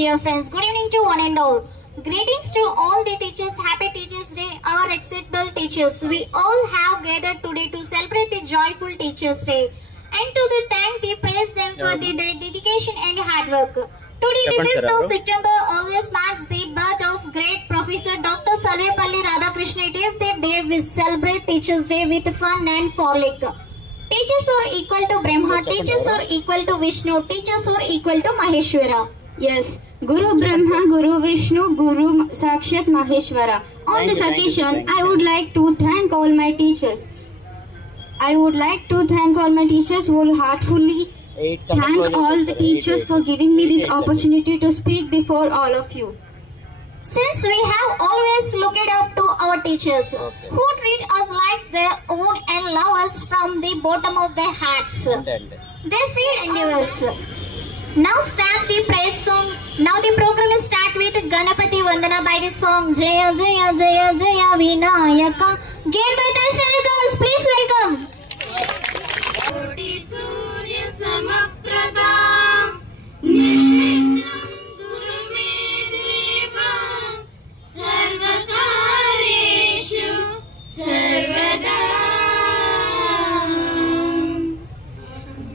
Dear friends, good evening to one and all. Greetings to all the teachers. Happy Teachers Day, our acceptable teachers. We all have gathered today to celebrate the joyful Teachers Day and to thank the praise them for their dedication and hard work. Today, the 5th of September always marks the birth of great Professor Dr. Sarvepalli Radhakrishnan. It is the day we celebrate Teachers Day with fun and frolic. Teachers are equal to Brahma. Teachers are equal to Vishnu. Teachers are equal to Maheshwara. Yes, Guru Brahma, Guru Vishnu, Guru Sakshat Maheshwara. On this occasion, I would like to thank all my teachers. I would like to thank all my teachers wholeheartedly. Thank all the teachers for giving me this opportunity to speak before all of you. Since we have always looked up to our teachers, who treat us like their own and love us from the bottom of their hearts. They feed and give us. Now start the praise song. Now the program is start with Ganapati Vandana by the song Jaya Jaya Jaya Jaya Vinayaka. Gained by the senior girls, please welcome. Koti Surya Samaprada Nirvignam Guru Me Deva Sarvakareshu Sarvada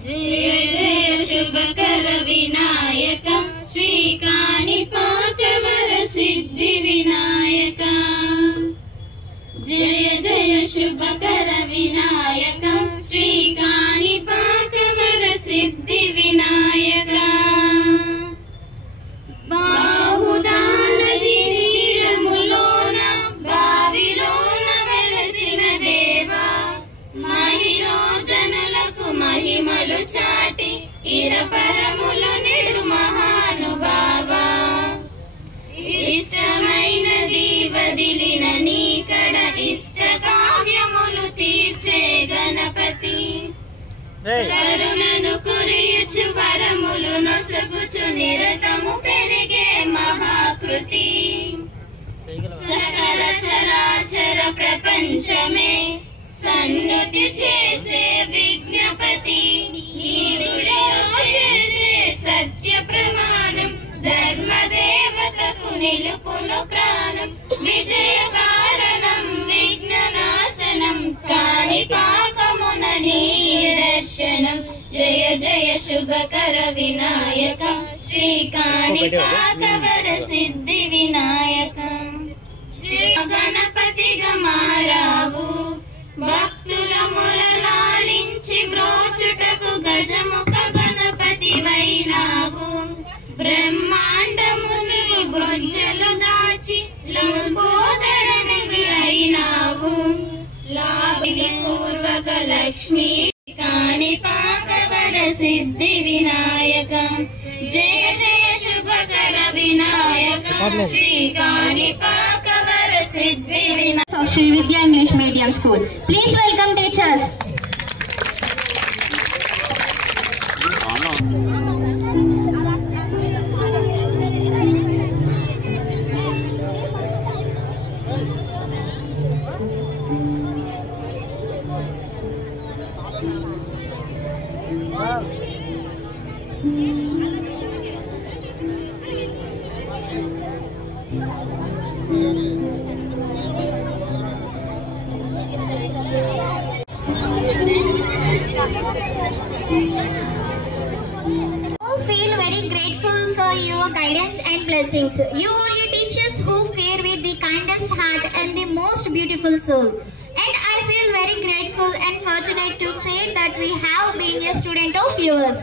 Jaya Jaya Shubhakara Vinayaka Shrikani Pakavara Siddhi Vinayaka Jaya Jaya Shubhakara Vinayaka Shrikani Pakavara Siddhi Vinayaka Bahudana Dhiramulona Bavilona Velasina Deva Mahilo Janalaku Mahimalu Chati ఇరపరములు నిడు మహానుభావ ఇష్టమైనది వదిలిన నీకడ ఇష్ట కావ్యములు తీర్చే గణపతి కరుణను కురియుచు వరములు నొసగుచు నిరతము పెరిగే మహాకృతి సకల చరాచర ప్రపంచమే సన్నుతి చేసే విజ్ఞపతి నీవుడిలో చేసే సత్య ప్రమాణం ధర్మదేవతకు నిలుపును ప్రాణం విజయ కారణం విఘ్న నాశనం కాని పాకమున నీ దర్శనం జయ జయ శుభకర వినాయక శ్రీకాని పాకవర సిద్ధి వినాయక శ్రీ గణపతిగా మారావు భక్తుల మొరలాలించి బ్రోచుటకు గజముఖ గణపతి వైనావు బ్రహ్మాండముని బొజ్జలు దాచి లంబోదరునివి అయినావు లాభిగి పూర్వక లక్ష్మీ కాని పాకవర సిద్ధి వినాయక జయ జయ శుభకర వినాయక శ్రీకాని పాకవర సిద్ధి Vinayaka of Sri Vidya English Medium School. Please welcome teachers. Feel very grateful for your guidance and blessings. You are your teachers who care with the kindest heart and the most beautiful soul. And I feel very grateful and fortunate to say that we have been a student of yours.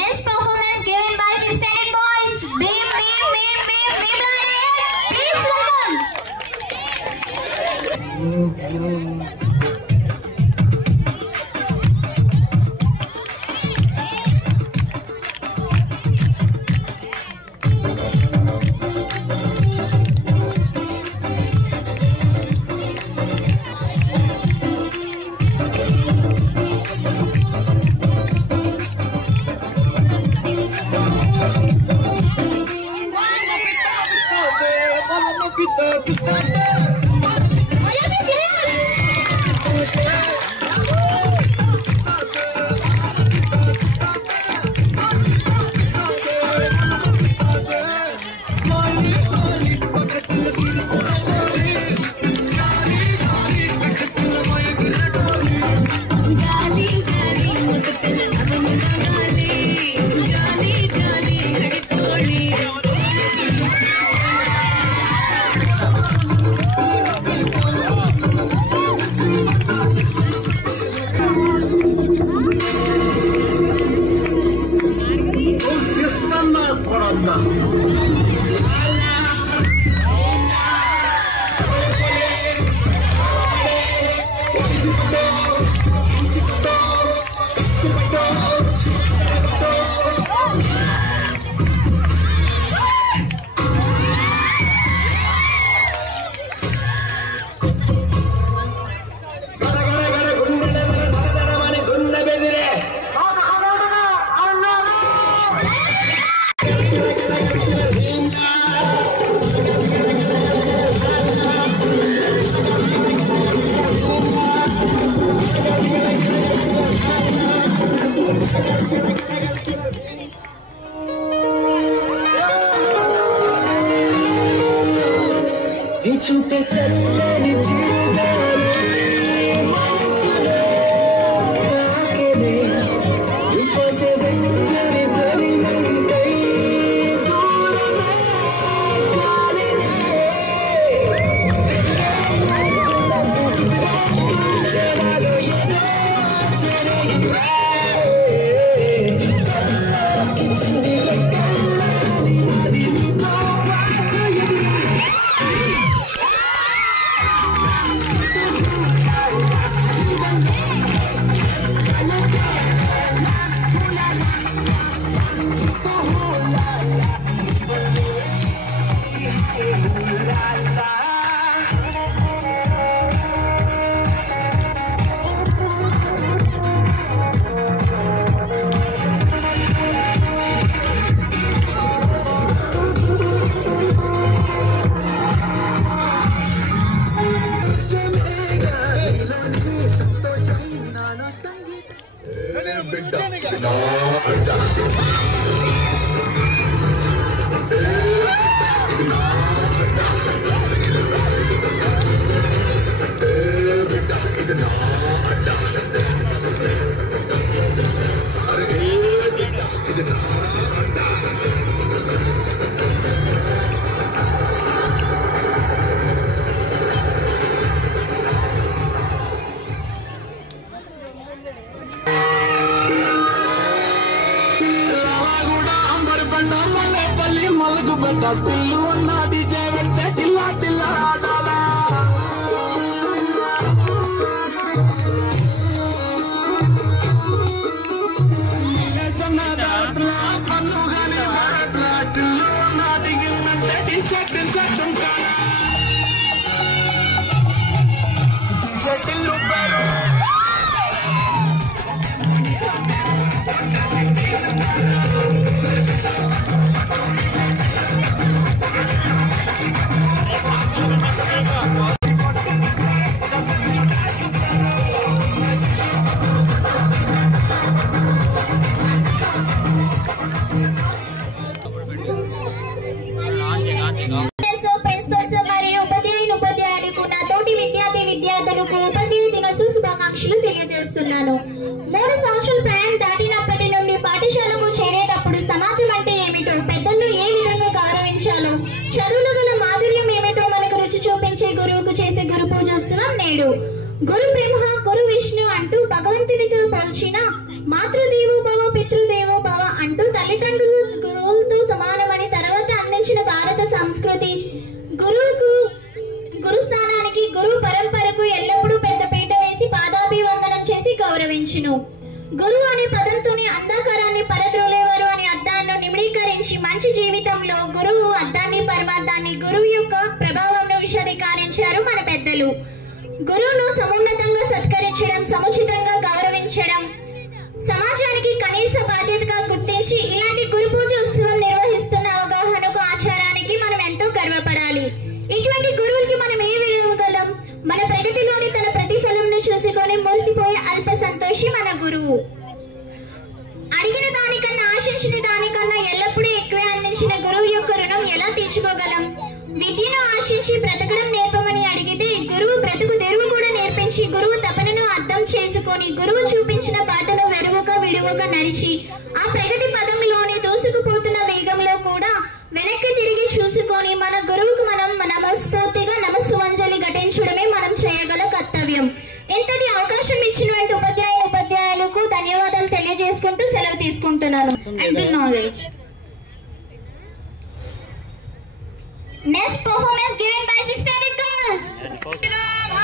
Next performance given by 6 standard boys. Beam, beam, beam, beam, beam, please welcome. చూపే చల్లని చిరుగాలి మనసులో తాకినే విశ్వాస వెచ్చని తొలిమంటై దూరమే కాలినే నాలో ఏదో సరిగా కింది లెక్కల్లాని నీతో పాటు పిల్లు అన్న డీజే పెడితే టిల్లా టిల్లా ఆడాలా పన్నుగానే టిల్లు అన్న దిగిందంటే టీషర్ట్ చట్టం కాడా టిల్లు పేరు ప్రిన్సిపల్స్ మరియు ఉపాధ్యాయులకు నా తోటి విద్యార్థులకు ఉపాధ్యాయ దినోత్సవ శుభాకాంక్షలు తెలియజేస్తున్నాను. 3 సంవత్సరాల ప్రాయం దాటినప్పటి నుండి పాఠశాలకు చేరేటప్పుడు సమాజం అంటే ఏమిటో, పెద్దలను ఏ విధంగా గౌరవించాలో, చదువుల గల మాధుర్యం ఏమిటో మనకు రుచి చూపించే గురువుకు చేసే గురు పూజోత్సవం నేడు. గురు బ్రహ్మ గురు విష్ణు అంటూ భగవంతునితో పోల్చిన మాతృదేవో భవ పితృదేవో భవ అంటూ తల్లిదండ్రులు గురువులతో సమానమని తర్వాత అందించిన భారత సంస్కృతి గురుస్థానానికి గురు పరంపరకు ఎల్లప్పుడూ పెద్ద పీట వేసి పాదాభివందనం చేసి గౌరవించును. గురువు అనే పదంతోనే అంధకారాన్ని పరద్రోలేవారు అనే అర్థాన్ని నిమిడీకరించి మంచి జీవితంలో గురువు అర్థాన్ని పరమార్థాన్ని గురువు యొక్క ప్రభావంను విశదీకరించారు మన పెద్దలు. గురువును సమున్నతంగా సత్కరించడం, సముచితంగా గౌరవించడం సమాజానికి కనీస బాధ్యతగా గుర్తించి ఇలాంటి గురు పూజ ఉత్సవం నిర్వహిస్తున్న అవగాహనకు ఆచారానికి మనం ఎంతో గర్వపడాలి. ఇటువంటి గురువులకి మనం ఏ విలువగలం? మన ప్రగతిలోని తన ప్రతిఫలంను చూసుకొని మురిసిపోయే అల్ప సంతోషి మన గురువు. అడిగిన దానికన్నా ఆశించిన దానికన్నా ఎల్లప్పుడూ ఎక్కువే అందించిన గురువు యొక్క రుణం ఎలా తీర్చుకోగలం? విద్యను ఆశించి బ్రతకడం నేర్పమని అడిగితే గురువు బ్రతుకు తెరువు కూడా నేర్పించి గురువు తపనను అర్థం చేసుకొని గురువు చూపించిన బాటను వెరువుగా విడువగా నడిచి ఆ ప్రగతి పదంలోని దూసుకుపోతున్న వేగంలో కూడా వెనక్కి తిరిగి చూసుకొని మన గురువుకు మనం మనస్ఫూర్తిగా నమస్సుమంజలి ఘటించడమే మనం చేయగల కర్తవ్యం. ఇంతటి అవకాశం ఇచ్చినటువంటి ఉపాధ్యాయులకు ధన్యవాదాలు తెలియజేసుకుంటూ సెలవు తీసుకుంటున్నాను. And knowledge Next performance given by 600 girls.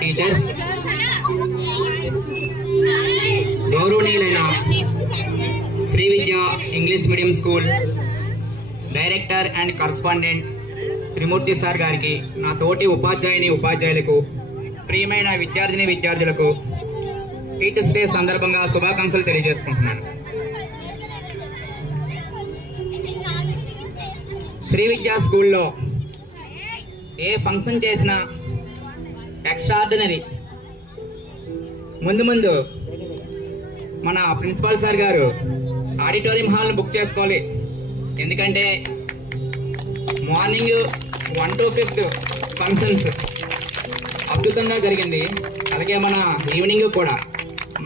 Teachers, గౌరవనీయులైన Shri Vidya English medium school director and correspondent Trimurthi sir గారికి, నా తోటి ఉపాధ్యాయులకు, ప్రియమైన విద్యార్థులకు టీచర్స్ డే సందర్భంగా శుభాకాంక్షలు తెలియజేసుకుంటున్నాను. శ్రీ విద్యా స్కూల్లో ఏ ఫంక్షన్ చేసినా ఎక్స్ట్రాడినరీ ముందు మన ప్రిన్సిపాల్ సార్ గారు ఆడిటోరియం హాల్ని బుక్ చేసుకోవాలి. ఎందుకంటే మార్నింగ్ 1 to 5 ఫంక్షన్స్ అద్భుతంగా జరిగింది. అలాగే మన ఈవినింగ్ కూడా.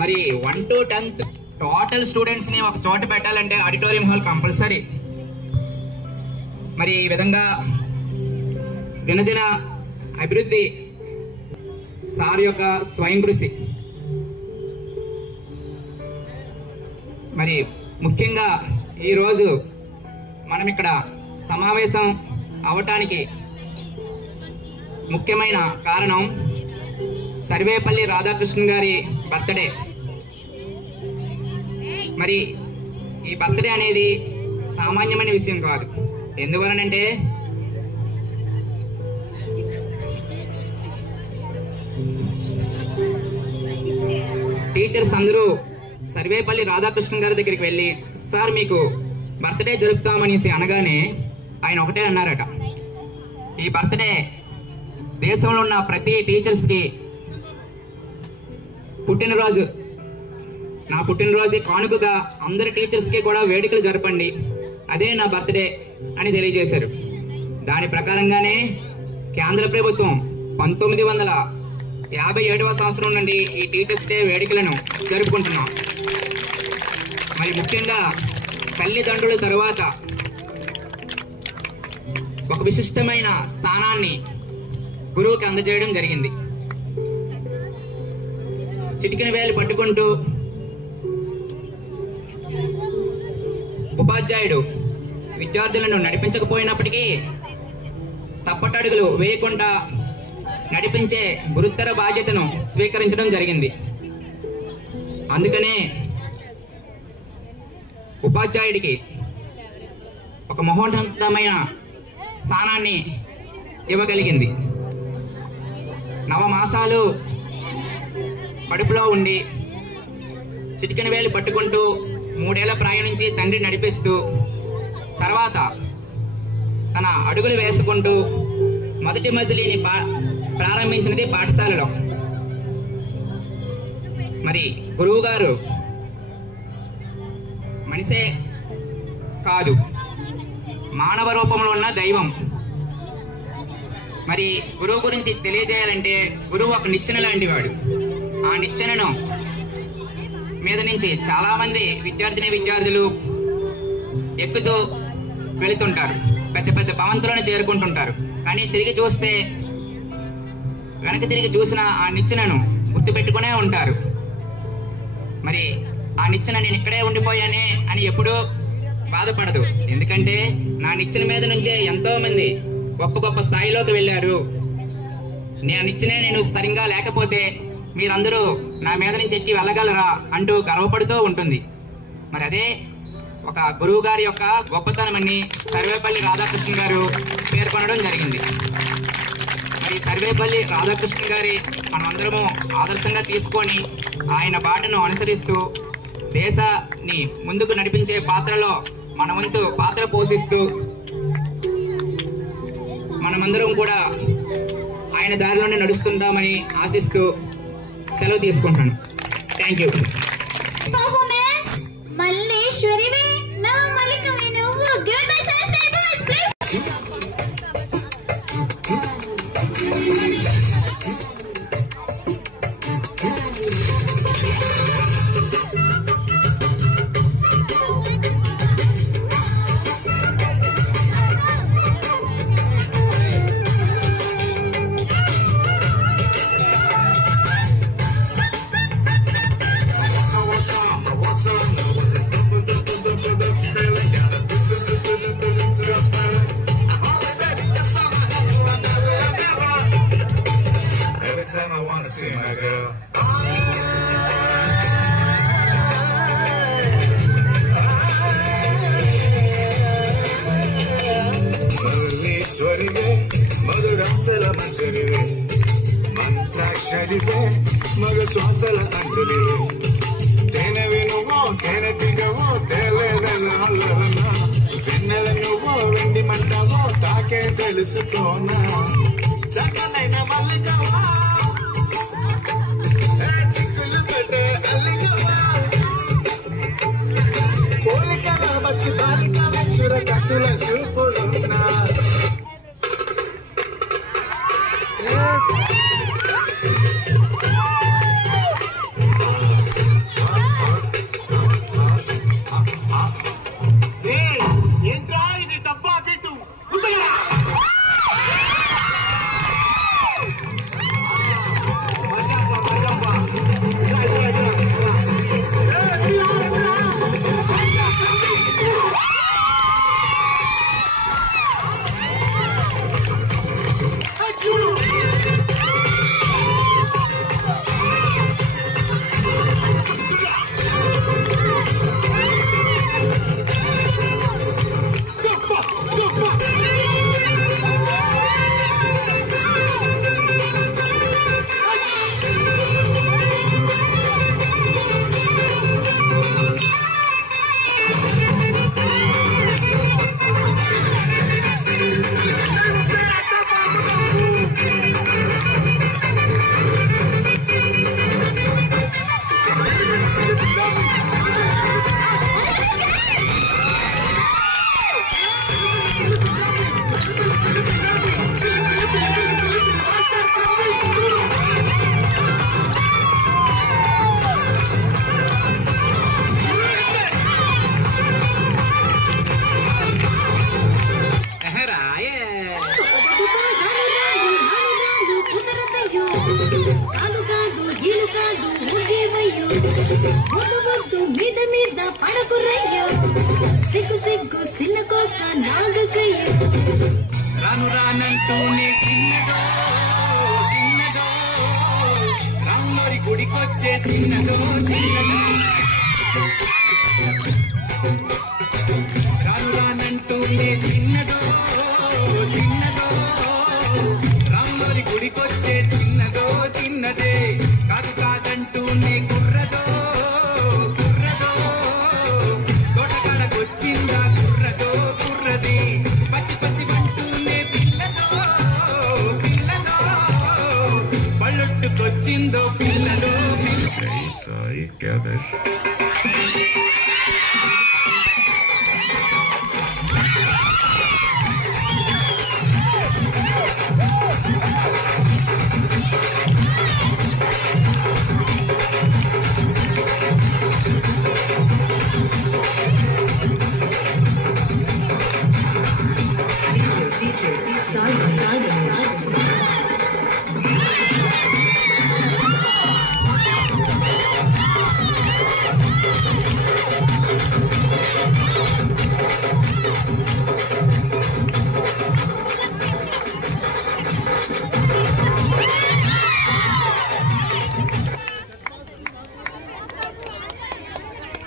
మరి 1 to 10th టోటల్ స్టూడెంట్స్ని ఒక చోట పెట్టాలంటే ఆడిటోరియం హాల్ కంపల్సరీ. మరి ఈ విధంగా దినదిన అభివృద్ధి సార్ యొక్క స్వయం కృషి. మరి ముఖ్యంగా ఈరోజు మనం ఇక్కడ సమావేశం అవటానికి ముఖ్యమైన కారణం సర్వేపల్లి రాధాకృష్ణన్ గారి బర్త్డే. మరి ఈ బర్త్డే అనేది సామాన్యమైన విషయం కాదు. ఎందువలనంటే టీచర్స్ అందరూ సర్వేపల్లి రాధాకృష్ణన్ గారి దగ్గరికి వెళ్ళి, సార్ మీకు బర్త్డే జరుపుతామనేసి అనగానే ఆయన ఒకటే అన్నారట, ఈ బర్త్డే దేశంలో ఉన్న ప్రతి టీచర్స్కి పుట్టినరోజు, నా పుట్టినరోజు కానుకగా అందరి టీచర్స్కి కూడా వేడుకలు జరపండి, అదే నా బర్త్డే అని తెలియజేశారు. దాని ప్రకారంగానే కేంద్ర ప్రభుత్వం 1957వ సంవత్సరం నుండి ఈ టీచర్స్ డే వేడుకలను జరుపుకుంటున్నాం. మరి ముఖ్యంగా తల్లిదండ్రుల తరువాత ఒక విశిష్టమైన స్థానాన్ని గురువుకి అందజేయడం జరిగింది. చిటికెన వేలు పట్టుకుంటూ ఉపాధ్యాయుడు విద్యార్థులను నడిపించకపోయినప్పటికీ తప్పటడుగులు వేయకుండా నడిపించే గురుతర బాధ్యతను స్వీకరించడం జరిగింది. అందుకనే ఉపాధ్యాయుడికి ఒక మహోన్నతమైన స్థానాన్ని ఇవ్వగలిగింది. 9 మాసాలు కడుపులో ఉండి చిటికెన వేలు పట్టుకుంటూ 3 ఏళ్ల ప్రాయం నుంచి తండ్రి నడిపిస్తూ, తర్వాత తన అడుగులు వేసుకుంటూ మొదటి మజిలీని ప్రారంభించినది పాఠశాలలో. మరి గురువు గారు మనిషే కాదు, మానవ రూపంలో ఉన్న దైవం. మరి గురువు గురించి తెలియజేయాలంటే గురువు ఒక నిచ్చెన లాంటి వాడు. ఆ నిచ్చెనను మీద నుంచి చాలా మంది విద్యార్థులు ఎక్కుతూ వెళుతుంటారు, పెద్ద పెద్ద భవంతులను చేరుకుంటుంటారు. కానీ వెనక్కి తిరిగి చూసిన ఆ నిచ్చెనను గుర్తుపెట్టుకునే ఉంటారు. మరి ఆ నిచ్చెన నేను ఇక్కడే ఉండిపోయానే అని ఎప్పుడూ బాధపడదు. ఎందుకంటే నా నిచ్చెన మీద నుంచే ఎంతో మంది గొప్ప గొప్ప స్థాయిలోకి వెళ్ళారు. నేను సరిగ్గా లేకపోతే మీరందరూ నా మీద నుంచి ఎక్కి వెళ్ళగలరా అంటూ గర్వపడుతూ ఉంటుంది. మరి అదే ఒక గురువు గారి యొక్క గొప్పతనమని సర్వేపల్లి రాధాకృష్ణన్ గారు పేర్కొనడం జరిగింది. మరి సర్వేపల్లి రాధాకృష్ణన్ గారి మనమందరము ఆదర్శంగా తీసుకొని ఆయన బాటను అనుసరిస్తూ దేశాన్ని ముందుకు నడిపించే పాత్రలో మన వంతు పాత్ర పోషిస్తూ మనమందరం కూడా ఆయన దారిలోనే నడుస్తుంటామని ఆశిస్తూ సెలవు తీసుకుంటాను. Thank you. Performance Malleshwari Navamalika Nuvu given by Sunshine Boys, please. I wanna see my girl. Malleshwarive maduraksala manjarive mantraksharivе maga swasala anjalive tenevi nuvo tenetigavo teledala allarana vennela nuvo vendi mantavo taake telusukona chakanaina mallikava chikkulu ఏంట్రా ఇది డబ్బా పెట్టు ఉత్తరా మీద మీద పడకురయ్యో సిగ్గు సిగ్గు సిన్నకోక నాగకయ్యో రాను రానంటూనే చిన్నదో చిన్నదో రాములోరి గుడికొచ్చే చిన్నదో చిన్నదో రాను రానంటూనే చిన్నదో చిన్నదో రాములోరి గుడికొచ్చే చిన్నదో చిన్నదే కాదు కాదంటూనే కుర్రదో కుర్రదో తోటకాడకొచ్చిందా కుర్రదో కుర్రది పచ్చి పచ్చి అంటూనే పిల్లదో పిల్లదో పళ్ళొట్టుకొచ్చిందో పిల్లదో Sai, Gaber.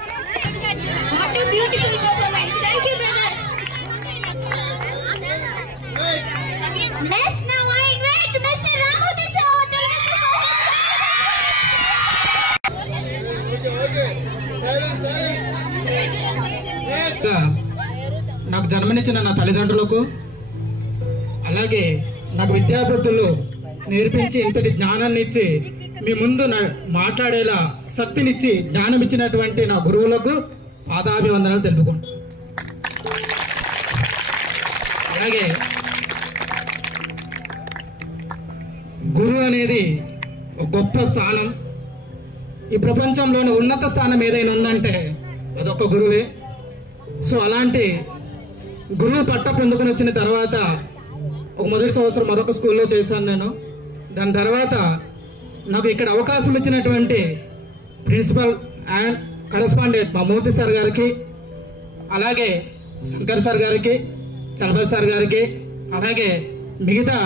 What a beautiful performance. Thank you, brothers. Next, now I invite Mr. Ramu Desa నాకు జన్మనిచ్చిన నా తల్లిదండ్రులకు అలాగే నాకు విద్యాబుద్ధులు నేర్పించి ఇంతటి జ్ఞానాన్ని ఇచ్చి మీ ముందు మాట్లాడేలా శక్తినిచ్చి జ్ఞానం ఇచ్చినటువంటి నా గురువులకు పాదాభివందనాలు తెలుపుకుంటాను. అలాగే గురువు అనేది ఒక గొప్ప స్థానం. ఈ ప్రపంచంలోని ఉన్నత స్థానం ఏదైనా ఉందంటే అదొక గురువే. సో అలాంటి గురువు పట్ట పొందుకుని వచ్చిన తర్వాత ఒక మొదటి సంవత్సరం మరొక స్కూల్లో చేశాను నేను. దాని తర్వాత నాకు ఇక్కడ అవకాశం ఇచ్చినటువంటి ప్రిన్సిపల్ అండ్ కరెస్పాండెంట్ మా మూర్తి సార్ గారికి, అలాగే శంకర్ సార్ గారికి, చలపతి సార్ గారికి, అలాగే మిగతా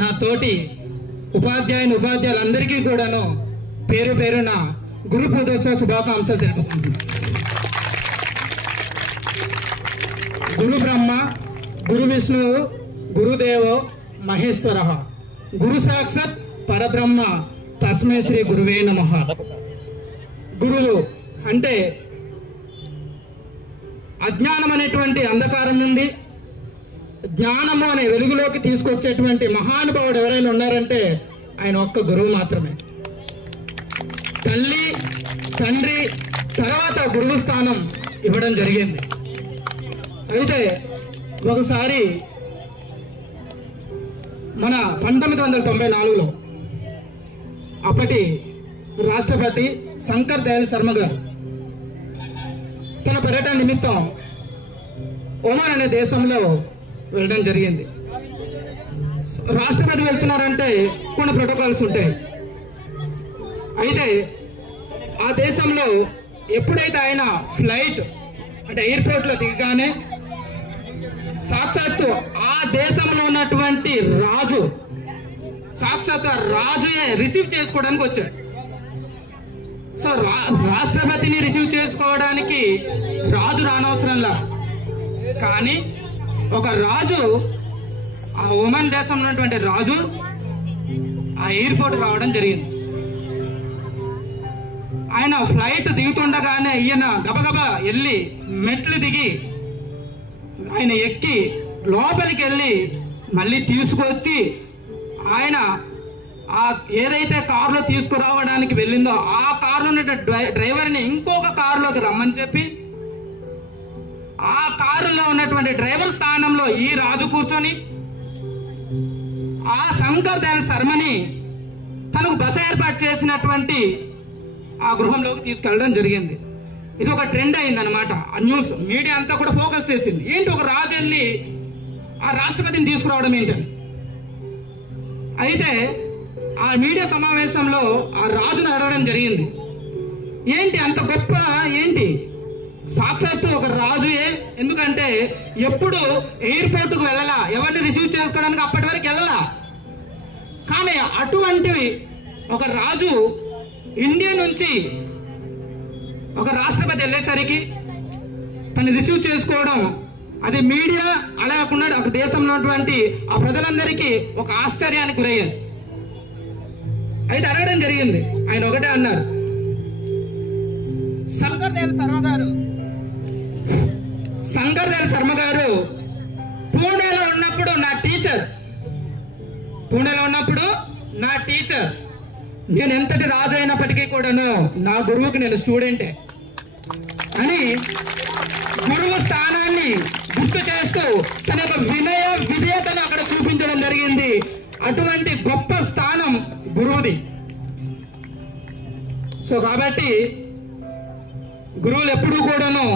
నా తోటి ఉపాధ్యాయులందరికీ కూడాను పేరు పేరున గురు పూజోత్సవ శుభాకాంక్షలు తెలుపుకుంటున్నాను. గురు బ్రహ్మ, గురు విష్ణువు, గురుదేవో మహేశ్వర, గురు సాక్షాత్ పరబ్రహ్మ, తస్మై శ్రీ గురువే నమః. గురువు అంటే అజ్ఞానం అనేటువంటి అంధకారం నుండి జ్ఞానము అనే వెలుగులోకి తీసుకొచ్చేటువంటి మహానుభావుడు ఎవరైనా ఉన్నారంటే ఆయన ఒక్క గురువు మాత్రమే. తల్లి, తండ్రి తర్వాత గురువు స్థానం ఇవ్వడం జరిగింది. అయితే ఒకసారి మన 1994లో అప్పటి రాష్ట్రపతి శంకర్ దయాళ్ శర్మ గారు తన పర్యటన నిమిత్తం ఒమాన్ అనే దేశంలో వెళ్ళడం జరిగింది. రాష్ట్రపతి వెళ్తున్నారంటే కొన్ని ప్రోటోకాల్స్ ఉంటాయి. అయితే ఆ దేశంలో ఎప్పుడైతే ఆయన ఫ్లైట్ అంటే ఎయిర్పోర్ట్లో దిగగానే సాక్షాత్తు ఆ దేశంలో ఉన్నటువంటి రాజు సాక్షాత్తు ఆ రాజుయే రిసీవ్ చేసుకోవడానికి వచ్చాడు. సో రాష్ట్రపతిని రిసీవ్ చేసుకోవడానికి రాజు రానవసరంలా, కానీ ఒక రాజు ఆ ఒమన్ దేశంలో ఉన్నటువంటి రాజు ఆ ఎయిర్పోర్ట్ రావడం జరిగింది. ఆయన ఫ్లైట్ దిగుతుండగానే ఈయన గబగబా వెళ్ళి మెట్లు దిగి ఆయన ఎక్కి లోపలికి వెళ్ళి మళ్ళీ తీసుకొచ్చి ఆయన ఆ ఏదైతే కారులో తీసుకురావడానికి వెళ్ళిందో ఆ కారులో ఉన్న డ్రైవర్ని ఇంకొక కారులోకి రమ్మని చెప్పి ఆ కారులో ఉన్నటువంటి డ్రైవర్ స్థానంలో ఈ రాజు కూర్చొని ఆ శంకర్ దయాళ్ శర్మని తనకు బస ఏర్పాటు చేసినటువంటి ఆ గృహంలోకి తీసుకెళ్ళడం జరిగింది. ఇది ఒక ట్రెండ్ అయింది అనమాట. ఆ న్యూస్ మీడియా అంతా కూడా ఫోకస్ చేసింది. ఏంటి ఒక రాజు వెళ్ళి ఆ రాష్ట్రపతిని తీసుకురావడం ఏంటని. అయితే ఆ మీడియా సమావేశంలో ఆ రాజును అడగడం జరిగింది, ఏంటి అంత గొప్ప ఏంటి, సాక్షాత్తు ఒక రాజుయే, ఎందుకంటే ఎప్పుడు ఎయిర్పోర్ట్కు వెళ్ళలా, ఎవరిని రిసీవ్ చేసుకోవడానికి అప్పటి వరకు వెళ్ళలా, కానీ అటువంటి ఒక రాజు ఇండియా నుంచి ఒక రాష్ట్రపతి వెళ్ళేసరికి తను రిసీవ్ చేసుకోవడం అది మీడియా అలా కాకుండా ఒక దేశంలో ఉన్నటువంటి ఆ ప్రజలందరికీ ఒక ఆశ్చర్యానికి గురయ్యారు. అయితే అడగడం జరిగింది. ఆయన ఒకటే అన్నారు, శంకర్ దయాళ్ శర్మ గారు పూణేలో ఉన్నప్పుడు నా టీచర్ నేను ఎంతటి రాజు అయినప్పటికీ కూడాను నా గురువుకి నేను స్టూడెంటే అని గురువు స్థానాన్ని గుర్తు చేస్తూ తన యొక్క వినయ విధేయతను అక్కడ చూపించడం జరిగింది. అటువంటి గొప్ప స్థానం గురువుది. సో కాబట్టి గురువులు ఎప్పుడూ కూడాను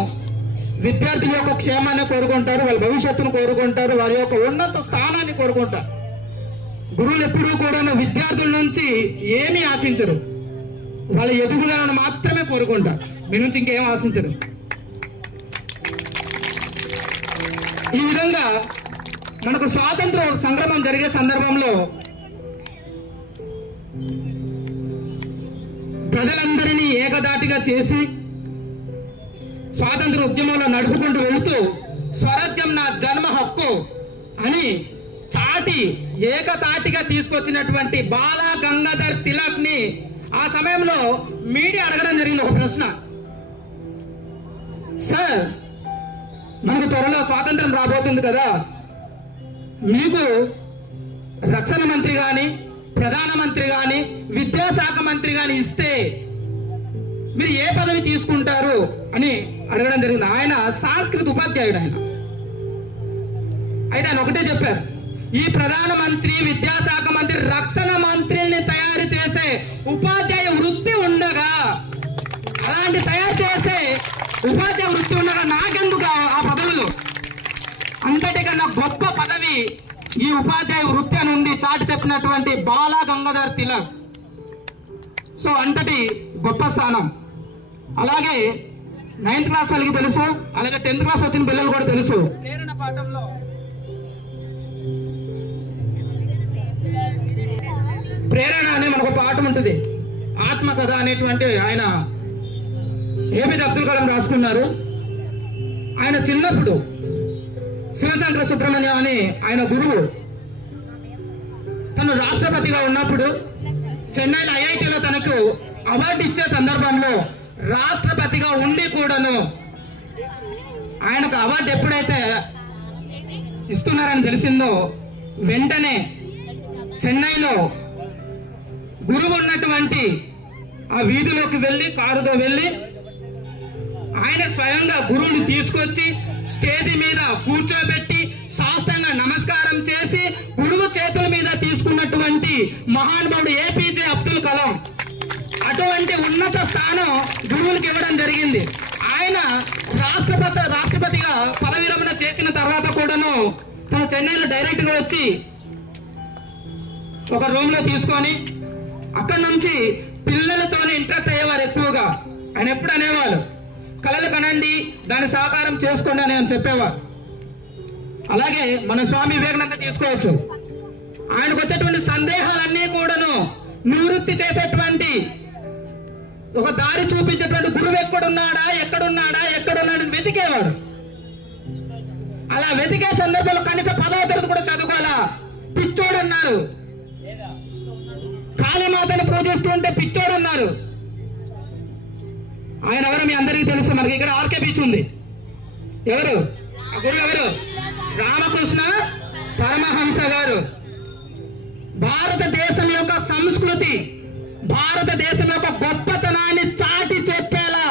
విద్యార్థుల యొక్క క్షేమాన్ని కోరుకుంటారు, వాళ్ళ భవిష్యత్తును కోరుకుంటారు, వారి యొక్క ఉన్నత స్థానాన్ని కోరుకుంటారు. గురువులు ఎప్పుడూ కూడాను విద్యార్థుల నుంచి ఏమీ ఆశించరు, వాళ్ళ ఎదుగుదలను మాత్రమే కోరుకుంటారు, మీ నుంచి ఇంకేం ఆశించరు. ఈ విధంగా మనకు స్వాతంత్ర సంగ్రామం జరిగే సందర్భంలో ప్రజలందరినీ ఏకదాటిగా చేసి స్వాతంత్ర ఉద్యమంలో నడుపుకుంటూ వెళుతూ స్వరాజ్యం నా జన్మ హక్కు అని చాటి ఏకతాటిగా తీసుకొచ్చినటువంటి బాల గంగాధర్ తిలక్ ని ఆ సమయంలో మీడియా అడగడం జరిగింది ఒక ప్రశ్న, సార్ మనకు త్వరలో స్వాతంత్రం రాబోతుంది కదా, మీకు రక్షణ మంత్రి గాని ప్రధానమంత్రి గాని విద్యాశాఖ మంత్రి గాని ఇస్తే మీరు ఏ పదవి తీసుకుంటారు అని అడగడం జరిగింది. ఆయన సంస్కృత ఉపాధ్యాయుడు. అయితే ఆయన ఒకటే చెప్పారు, ఈ ప్రధానమంత్రి విద్యాశాఖ మంత్రి రక్షణ మంత్రిని తయారు చేసే ఉపాధ్యాయ వృత్తి ఉండగా, అలాంటి తయారు చేసే ఉపాధ్యాయ వృత్తి ఉండగా నాకెందుకు ఆ పదవులు, అంతటికన్నా గొప్ప పదవి ఈ ఉపాధ్యాయ వృత్తి అని ఉంది చాటి చెప్పినటువంటి బాల గంగాధర్ తిలక్. సో అంతటి గొప్ప స్థానం. అలాగే 9th క్లాస్ వాళ్ళకి తెలుసు, అలాగే 10th క్లాస్ వచ్చిన పిల్లలు కూడా తెలుసు. ప్రేరణ పాఠంలో ప్రేరణ అనే మనకు పాఠం ఉంటుంది, ఆత్మకథ అనేటువంటి ఆయన ఏపీజే అబ్దుల్ కలాం రాసుకున్నారు. ఆయన చిన్నప్పుడు శివశంకర సుబ్రహ్మణ్యం అని ఆయన గురువు తను రాష్ట్రపతిగా ఉన్నప్పుడు చెన్నైలో ఐఐటిలో తనకు అవార్డు ఇచ్చే సందర్భంలో రాష్ట్రపతిగా ఉండి కూడాను ఆయనకు అవార్డు ఎప్పుడైతే ఇస్తున్నారని తెలిసిందో వెంటనే చెన్నైలో గురువు ఉన్నటువంటి ఆ వీధిలోకి వెళ్ళి కారుతో వెళ్ళి ఆయన స్వయంగా గురువుని తీసుకొచ్చి స్టేజి మీద కూర్చోబెట్టి సాష్టాంగ నమస్కారం చేసి గురువు చేతుల మీద మహానుభావుడు ఏపీజే అబ్దుల్ కలాం. అటువంటి ఉన్నత స్థానం గురువులకు ఇవ్వడం జరిగింది. ఆయన రాష్ట్రపతిగా పదవి విరమణ చేసిన తర్వాత కూడాను తను చెన్నైలో డైరెక్ట్ గా వచ్చి ఒక రూమ్ లో తీసుకొని అక్కడి నుంచి పిల్లలతోనే ఇంట్రాక్ట్ అయ్యేవారు ఎక్కువగా. ఆయన ఎప్పుడు అనేవాళ్ళు, కళలు కనండి, దాన్ని సాకారం చేసుకోండి అని చెప్పేవారు. అలాగే మన స్వామి వివేకానంద తీసుకోవచ్చు. ఆయనకు వచ్చేటువంటి సందేహాలన్నీ కూడాను నివృత్తి చేసేటువంటి ఒక దారి చూపించేటువంటి గురువు ఎక్కడున్నాడా వెతికేవాడు. అలా వెతికే సందర్భంలో కనీస 10వ తరగతి కూడా చదువుకోవాలా. పిచ్చోడు అన్నారు, కాళీమాతను పూజిస్తుంటే పిచ్చోడు అన్నారు. ఆయన ఎవరు మీ అందరికీ తెలుసు. మనకి ఇక్కడ ఆర్కే బీచ్ ఉంది. ఎవరు ఆ గురువు? ఎవరు? రామకృష్ణ పరమహంస గారు. భారతదేశం యొక్క సంస్కృతి, భారతదేశం యొక్క గొప్పతనాన్ని చాటి చెప్పేలా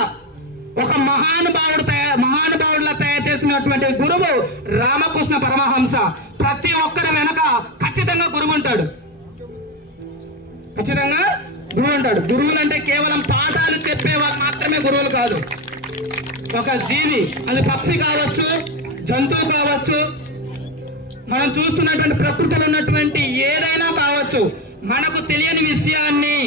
ఒక మహానుభావుడిలా తయారు చేసినటువంటి గురువు రామకృష్ణ పరమహంస. ప్రతి ఒక్కరి వెనక ఖచ్చితంగా గురువు ఉంటాడు. గురువులు అంటే కేవలం పాఠాలు చెప్పేవాళ్ళు మాత్రమే గురువులు కాదు. ఒక జీవి, అది పక్షి కావచ్చు, జంతువు కావచ్చు, మనం చూస్తున్నటువంటి ప్రకృతిలో ఉన్నటువంటి ఏదైనా కావచ్చు, మనకు తెలియని విషయాన్ని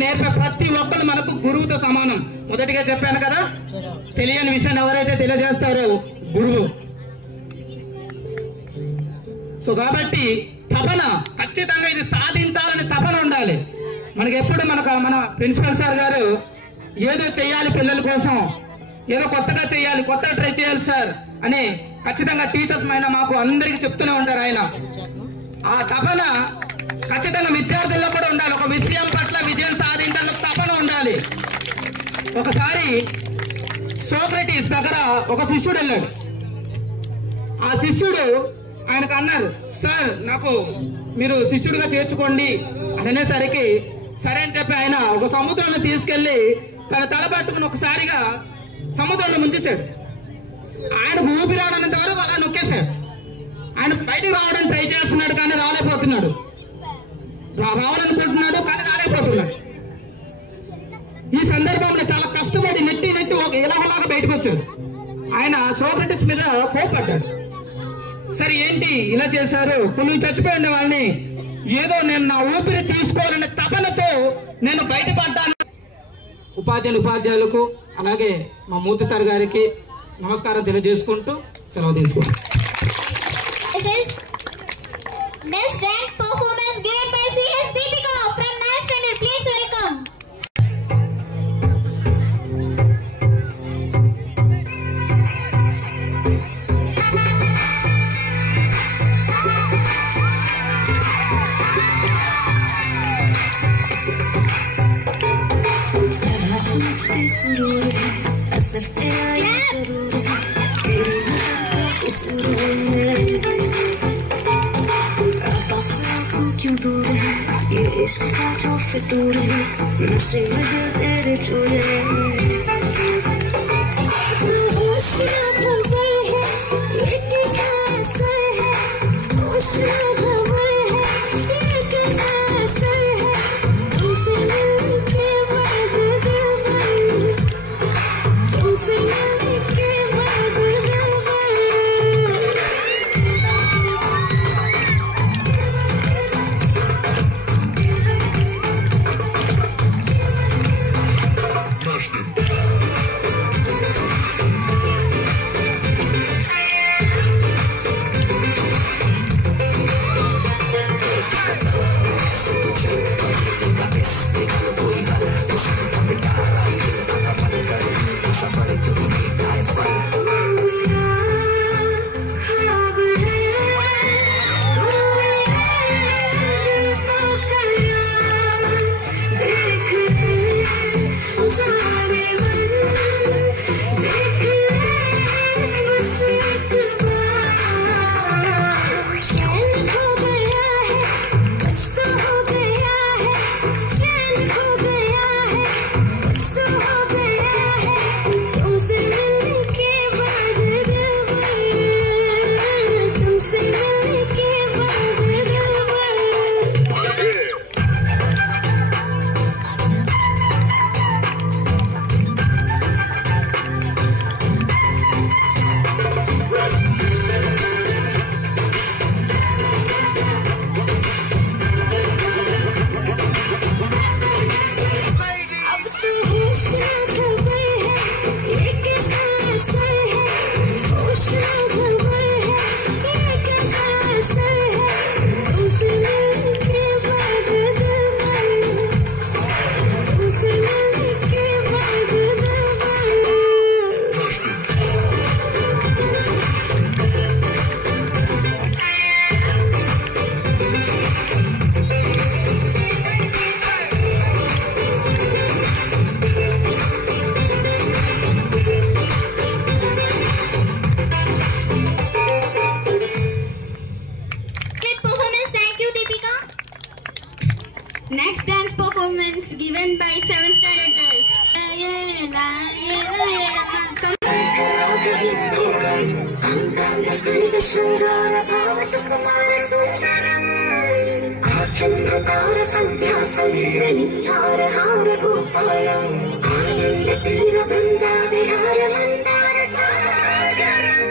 నేర్పే ప్రతి ఒక్కరు మనకు గురువుతో సమానం. మొదటిగా చెప్పాను కదా, తెలియని విషయాన్ని ఎవరైతే తెలియజేస్తారో గురువు. సో కాబట్టి తపన, ఖచ్చితంగా ఇది సాధించాలని తపన ఉండాలి మనకి. ఎప్పుడు మన ప్రిన్సిపల్ సార్ గారు ఏదో చెయ్యాలి పిల్లల కోసం, ఏదో కొత్తగా చెయ్యాలి, కొత్తగా ట్రై చేయాలి సార్ అని ఖచ్చితంగా టీచర్స్ అయినా మాకు అందరికి చెప్తూనే ఉంటారు. ఆయన ఆ తపన ఖచ్చితంగా విద్యార్థుల్లో కూడా ఉండాలి. ఒక విషయం పట్ల విజయం సాధించాలని తపన ఉండాలి. ఒకసారి సోక్రటీస్ దగ్గర ఒక శిష్యుడు వెళ్ళాడు. ఆ శిష్యుడు ఆయనకు అన్నారు, సార్ నాకు మీరు శిష్యుడిగా చేర్చుకోండి అని అనేసరికి సరే అని చెప్పి ఆయన ఒక సముద్రాన్ని తీసుకెళ్లి తన తల పట్టుకుని ఒకసారిగా సముద్రంలో ముంచేశాడు. ఆయన ఊపిరి రావడంత వరకు అలా నొక్కేశాడు. ఆయన బయటకు రావడానికి ట్రై చేస్తున్నాడు కానీ రాలేకపోతున్నాడు. రావాలనుకుంటున్నాడు కానీ రాలేకపోతున్నాడు. ఈ సందర్భంలో చాలా కష్టపడి నెట్టి ఒక ఇలాగలాగా బయటకు వచ్చాడు. ఆయన సోక్రటీస్ మీద కోపడ్డాడు. సరే ఏంటి ఇలా చేశారు, కొన్ని చచ్చిపోయిన వాళ్ళని ఏదో నేను నా ఊపిరి తీసుకోవాలనే తపనతో నేను బయటపడ్డాను. ఉపాధ్యాయులకు అలాగే మా మూర్తి సార్ గారికి నమస్కారం తెలియజేసుకుంటూ సెలవు తీసుకుంటాం. Next dance performance given by CS Deepika from 9th standard. Please welcome. क्यों दूर है ये इश्क का जो फितूर है, नशे में दिल तेरे चूरे होश ना खबर है, ये कैसा असर है, होश ना खबर है, ये कैसा असर है, तुमसे मिलके बाद तुमसे मिलके बाद Next dance performance given by 7th standard girls. చంద్రతార సంధ్యా సమీరణి హార హార గోపాలం ఆనంద తీర బృంద విహార మందార సాగరం.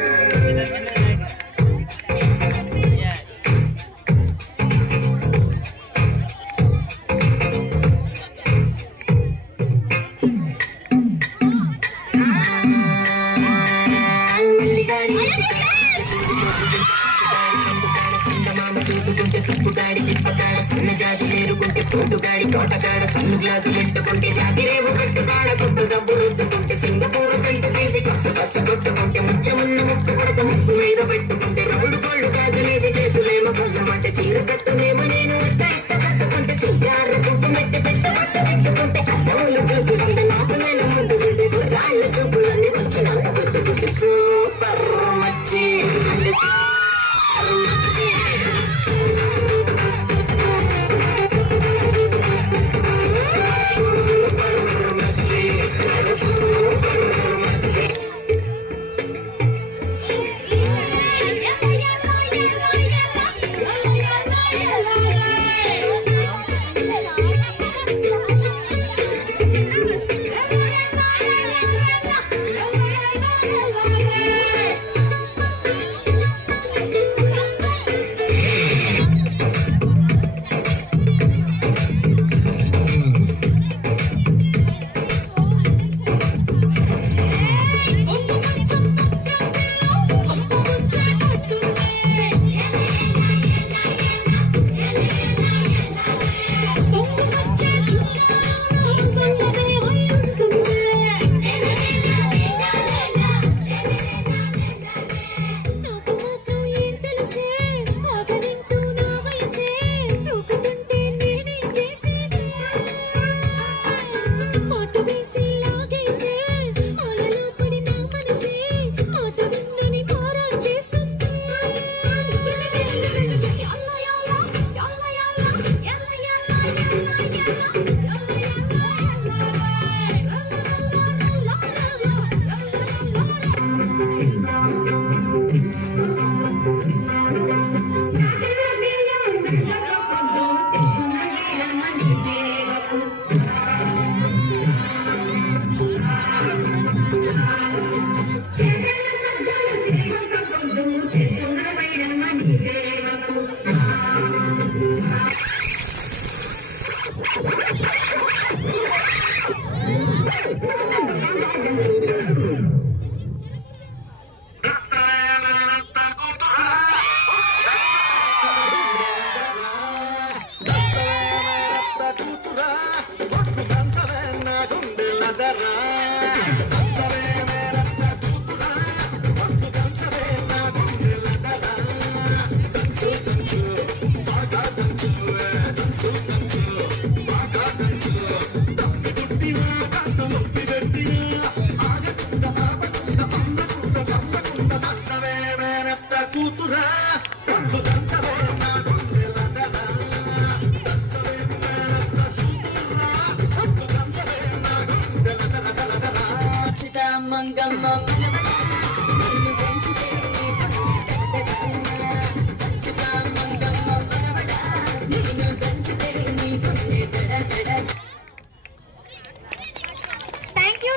చూసుకుంటే సిప్పుగాడి తిప్పగాడ సన్న జాజి లేరుకుంటే తోటుగాడి తోటగాడ సన్ను గ్లాసు పెట్టుకుంటే జాతిరేవు కట్టుగాడ కొత్త సబ్బు రుద్దుకుంటే సింగపూరు సెంటు తీసి కస్సు కస్సు కొట్టుకుంటే ముచ్చమున్న ముక్కు కొడక ముక్కు మీద పెట్టుకుంటే రౌడు కోళ్ళు గాజులేసి చేతులేమో కళ్ళమంటే చీర కట్టునేమో నేను ఇట్ట సత్తుకుంటే సిగ్గార పుట్టు మెట్టి పెట్ట పట్ట పెట్టుకుంటే కష్టములు చూసుకుంటే నాకు నేను ముందుకుంటే గుర్రాళ్ళ చూపులన్నీ వచ్చి నన్ను పెట్టుకుంటే సూపర్ మచ్చి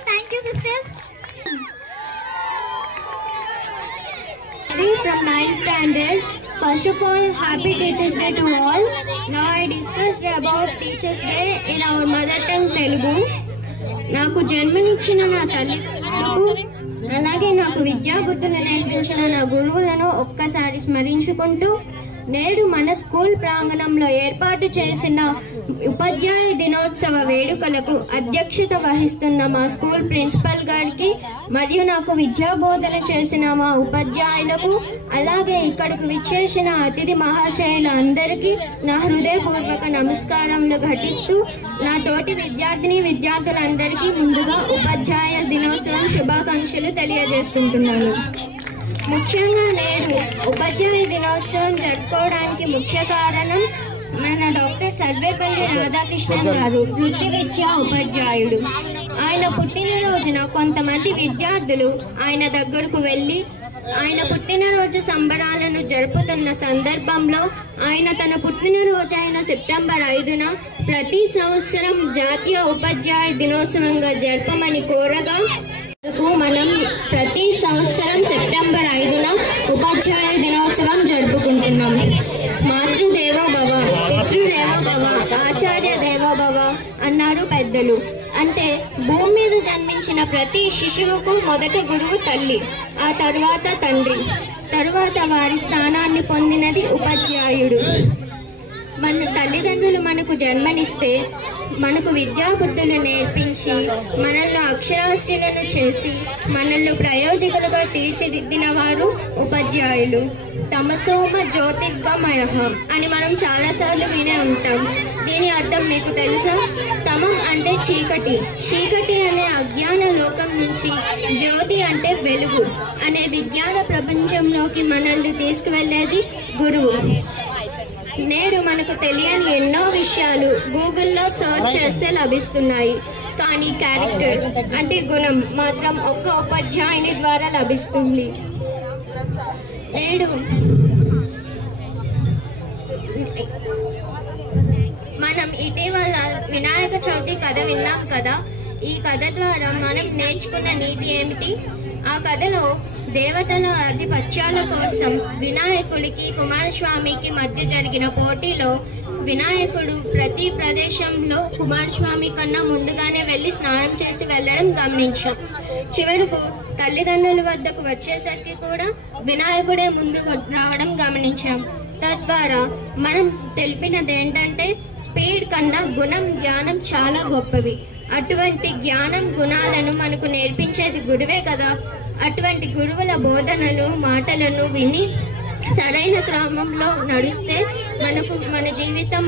Thank you sisters. From 9th standard. First of all, happy Teachers Day to all. Now I discussed about Teachers Day in our mother tongue Telugu. నాకు జన్మనిచ్చిన నా తల్లిదండ్రులకు అలాగే నాకు విద్యాబుద్ధులు నేర్పించిన నా గురువులను ఒక్కసారి స్మరించుకుంటూ నేడు మన స్కూల్ ప్రాంగణంలో ఏర్పాటు చేసిన ఉపాధ్యాయ దినోత్సవ వేడుకలకు అధ్యక్షత వహిస్తున్న మా స్కూల్ ప్రిన్సిపల్ గారికి మరియు నాకు విద్యాబోధన చేసిన మా ఉపాధ్యాయులకు అలాగే ఇక్కడికి విచ్చేసిన అతిథి మహాశయులు అందరికీ నా హృదయపూర్వక నమస్కారములు ఘటిస్తూ నా తోటి విద్యార్థులందరికీ ముందుగా ఉపాధ్యాయ దినోత్సవం శుభాకాంక్షలు తెలియజేసుకుంటున్నాను. ముఖ్యంగా నేడు ఉపాధ్యాయ దినోత్సవం జరుపుకోవడానికి ముఖ్య కారణం మన డాక్టర్ డాక్టర్ సర్వేపల్లి రాధాకృష్ణన్ గారు వృత్తి విద్యా ఉపాధ్యాయుడు. ఆయన పుట్టినరోజున కొంతమంది విద్యార్థులు ఆయన దగ్గరకు వెళ్ళి ఆయన పుట్టినరోజు సంబరాలను జరుపుతున్న సందర్భంలో ఆయన తన పుట్టినరోజు అయిన సెప్టెంబర్ 5న ప్రతి సంవత్సరం జాతీయ ఉపాధ్యాయ దినోత్సవంగా జరపమని కోరగా మనం ప్రతి సంవత్సరం సెప్టెంబర్ 5న ఉపాధ్యాయ దినోత్సవం జరుపుకుంటున్నాం. మాతృదేవోభవ, పితృదేవోభవ, ఆచార్య దేవోభవ అన్నారు పెద్దలు. అంటే భూమి మీద జన్మించిన ప్రతి శిశువుకు మొదట గురువు తల్లి, ఆ తరువాత తండ్రి, తరువాత వారి స్థానాన్ని పొందినది ఉపాధ్యాయుడు. మన తల్లిదండ్రులు మనకు జన్మనిస్తే మనకు విద్యాబుద్ధులు నేర్పించి మనల్ని అక్షరాస్యులను చేసి మనల్ని ప్రయోజకులుగా తీర్చిదిద్దిన వారు ఉపాధ్యాయులు. తమసోమ జ్యోతిర్గమయ అని మనం చాలాసార్లు వినే ఉంటాం. దీని అర్థం మీకు తెలుసా? తమం అంటే చీకటి, చీకటి అనే అజ్ఞాన లోకం నుంచి జ్యోతి అంటే వెలుగు అనే విజ్ఞాన ప్రపంచంలోకి మనల్ని తీసుకువెళ్ళేది గురువు. నేడు మనకు తెలియని ఎన్నో విషయాలు గూగుల్లో సర్చ్ చేస్తే లభిస్తున్నాయి. కానీ క్యారెక్టర్ అంటే గుణం మాత్రం ఒక్క ఉపాధ్యాయుని ద్వారా లభిస్తుంది. నేడు మనం ఇటీవల వినాయక చవితి కథ విన్నాం కదా. ఈ కథ ద్వారా మనం నేర్చుకున్న నీతి ఏమిటి? ఆ కథలో దేవతల ఆధిపత్యాల కోసం వినాయకుడికి కుమారస్వామికి మధ్య జరిగిన పోటీలో వినాయకుడు ప్రతి ప్రదేశంలో కుమారస్వామి కన్నా ముందుగానే వెళ్ళి స్నానం చేసి వెళ్ళడం గమనించాం. చివరకు తల్లిదండ్రుల వద్దకు వచ్చేసరికి కూడా వినాయకుడే ముందు రావడం గమనించాం. తద్వారా మనం తెలిపినది ఏంటంటే స్పీడ్ కన్నా గుణం, జ్ఞానం చాలా గొప్పవి. అటువంటి జ్ఞానం, గుణాలను మనకు నేర్పించేది గురువే కదా. అటువంటి గురువుల బోధనలు, మాటలను విని సరైన క్రమంలో నడిస్తే మనకు మన జీవితం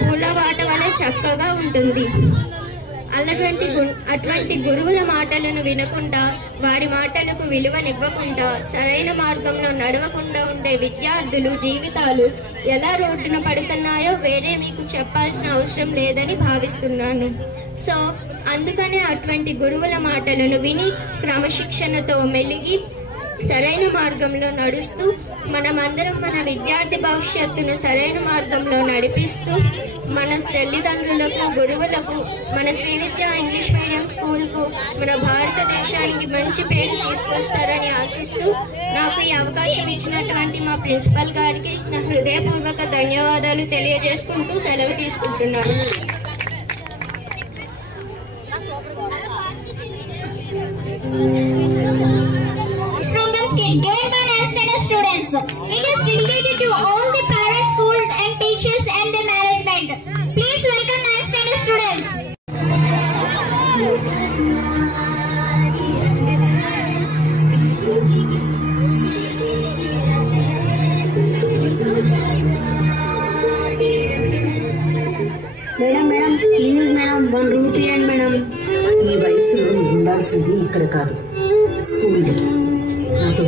పూలవాట వలె చక్కగా ఉంటుంది. అటువంటి గురువుల మాటలను వినకుండా, వారి మాటలకు విలువనివ్వకుండా, సరైన మార్గంలో నడవకుండా ఉండే విద్యార్థులు జీవితాలు ఎలా రోడ్డున పడుతున్నాయో వేరే మీకు చెప్పాల్సిన అవసరం లేదని భావిస్తున్నాను. సో అందుకనే అటువంటి గురువుల మాటలను విని క్రమశిక్షణతో మెలిగి సరైన మార్గంలో నడుస్తూ మనమందరం మన విద్యార్థి భవిష్యత్తును సరైన మార్గంలో నడిపిస్తూ మన తల్లిదండ్రులకు, గురువులకు, మన శ్రీ విద్యా ఇంగ్లీష్ మీడియం స్కూల్కు, మన భారతదేశానికి మంచి పేరు తీసుకొస్తారని ఆశిస్తూ నాకు ఈ అవకాశం ఇచ్చినటువంటి మా ప్రిన్సిపల్ గారికి నా హృదయపూర్వక ధన్యవాదాలు తెలియజేసుకుంటూ సెలవు తీసుకుంటున్నాను. Programs kit given by non-standard students. It is dedicated to all the private school and teachers and the management. Please welcome non-standard students. Madam please madam 1 rupee and madam. ఈ వయసులో ఉండాల్సింది ఇక్కడ కాదు, స్కూల్లో. నాతో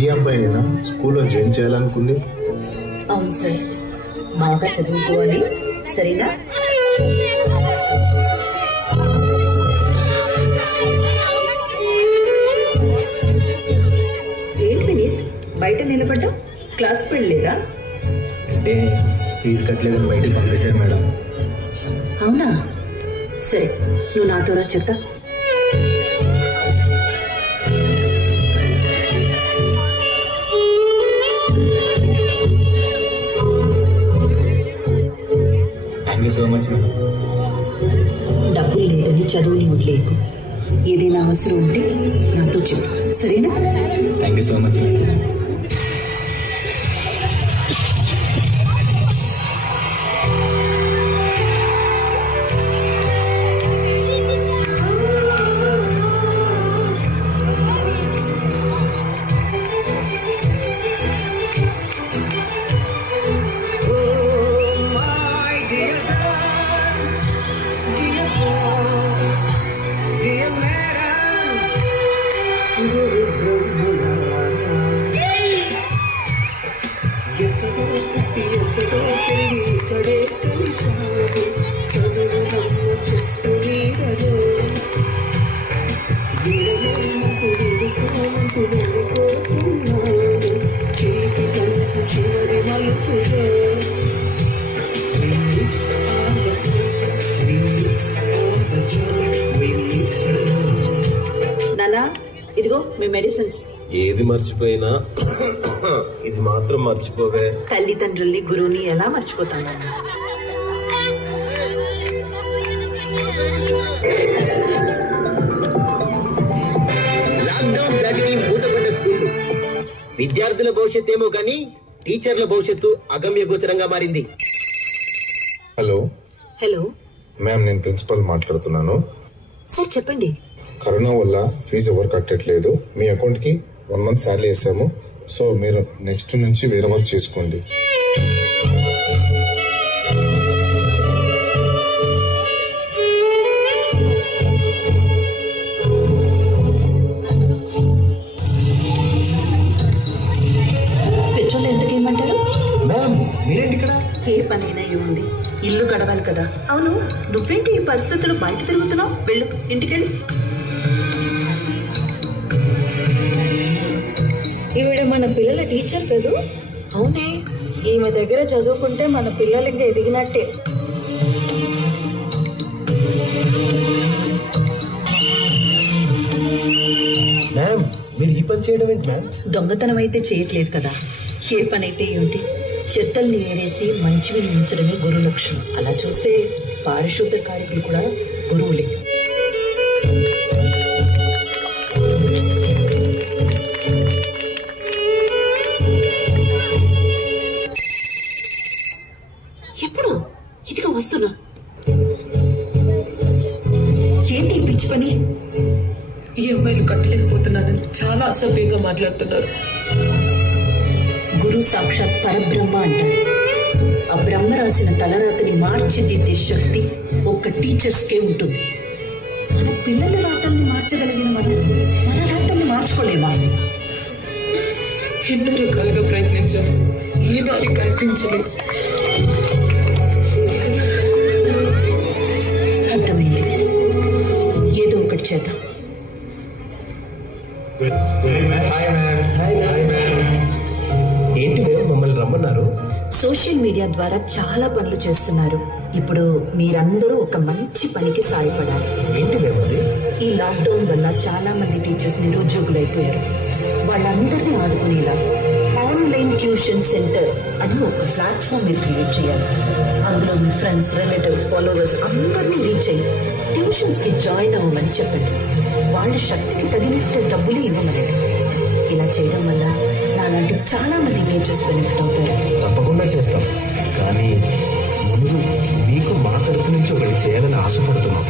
ఈ అబ్బాయినేనా స్కూల్లో జాయిన్ చేయాలనుకుంది? అవును సార్, బాగా చదువుకోవాలి, సరేనా? ఏంటి వినీత్, బయట నిలబడ్డా? క్లాస్కి వెళ్ళలేదా? అంటే ఫీజు కట్టలేదని బయటకు పంపిస్తారు మేడం. అవునా? సరే, నువ్వు నాతో రా చెప్తా. Thank you so much, madam. డబ్బులు లేదని చదువుని వదిలేకు. ఏదైనా అవసరం ఉంటే నాతో చెప్పు, సరేనా? Thank you so much. నానా, ఇదిగో మీ మెడిసిన్స్. ఏది మర్చిపోయినా ఇది మాత్రం మర్చిపోవే. తల్లిదండ్రుల్ని గురువుని ఎలా మర్చిపోతాను? లాక్డౌన్ దాటిని మూతపడ్డ స్కూళ్లు. విద్యార్థుల భవిష్యత్ ఏమో కానీ టీచర్ల భవిష్యత్తు అగమ్య గోచరంగా మారింది. హలో హలో మ్యామ్, నేను ప్రిన్సిపల్ మాట్లాడుతున్నాను. సార్ చెప్పండి. కరోనా వల్ల ఫీజు ఎవరు కట్టట్లేదు. మీ అకౌంట్ కి 1 month శాలరీ వేసాము. సో మీరు నెక్స్ట్ నుంచి వేరే వర్క్ చేసుకోండి. పెట్రోల్ ఎంతకి ఇవ్వమంటారు? మ్యామ్ మీరేంటి ఇక్కడ? ఏ పనైనా ఏముంది, ఇల్లు గడవాలి కదా. అవును, నువ్వేంటి ఈ పరిస్థితుల్లో బయట తిరుగుతున్నావు? వెళ్ళు, ఇంటికెళ్ళి. ఈవిడ మన పిల్లల టీచర్ కదూ? అవునే, ఈమె దగ్గర చదువుకుంటే మన పిల్లలు ఇంకా ఎదిగినట్టే. మ్యామ్ మీరు ఈ పని చేయడం ఏంటి మ్యామ్? దొంగతనం అయితే చేయట్లేదు కదా. ఏ పని అయితే ఏమిటి, చెత్తల్ని ఏరేసి మంచివి ఉంచడమే గురు లక్షణం. అలా చూస్తే పారిశుద్ధ కార్మికులు కూడా గురువులే. ఎప్పుడు ఇదిగా వస్తున్నా. ఏంటి పిచ్చి పని? ఈఎంఐలు కట్టలేకపోతున్నానని చాలా అసభ్యంగా మాట్లాడుతున్నారు. గురు సాక్షాత్ పరబ్రహ్మ అంటారు. ఆ బ్రహ్మ రాసిన తలరాతని మార్చిదిద్దే శక్తి ఒక్క టీచర్స్కే ఉంటుంది. మన పిల్లల రాతల్ని మార్చగలిగిన మనం మన రాతల్ని మార్చుకోలేమా? ఎన్నో రకాలుగా ప్రయత్నించాను, ఏ దారి కనిపించలేదు. అర్థమైంది, ఏదో ఒకటి చేద్దాం. ఏంటి మ్యామ్ మమ్మల్ని రమ్మన్నారు? సోషల్ మీడియా ద్వారా చాలా పనులు చేస్తున్నారు. ఇప్పుడు మీరందరూ ఒక మంచి పనికి సాయపడాలి. ఏంటి మ్యామ్ అది? ఈ లాక్డౌన్ వల్ల చాలా మంది టీచర్స్ నిరుద్యోగులైపోయారు. వాళ్ళందరినీ ఆదుకునేలా ఆన్లైన్ ట్యూషన్ సెంటర్ అని ఒక ప్లాట్ఫామ్ మీరు క్రియేట్ చేయాలి. అందులో మీ ఫ్రెండ్స్, రిలేటివ్స్, ఫాలోవర్స్ అందరినీ రీచ్ అయ్యి ట్యూషన్స్కి జాయిన్ అవ్వమని చెప్పండి. వాళ్ళ శక్తికి తగినట్టు డబ్బులు ఇవ్వమనండి. ఇలా చేయడం వల్ల నాలాంటి చాలా మంది టీచర్స్ బెనిఫిట్ అవుతారు. తప్పకుండా చేస్తాం, కానీ ముందు మీకు మా తరఫు నుంచి ఒకటి చేయాలని ఆశపడుతున్నాం.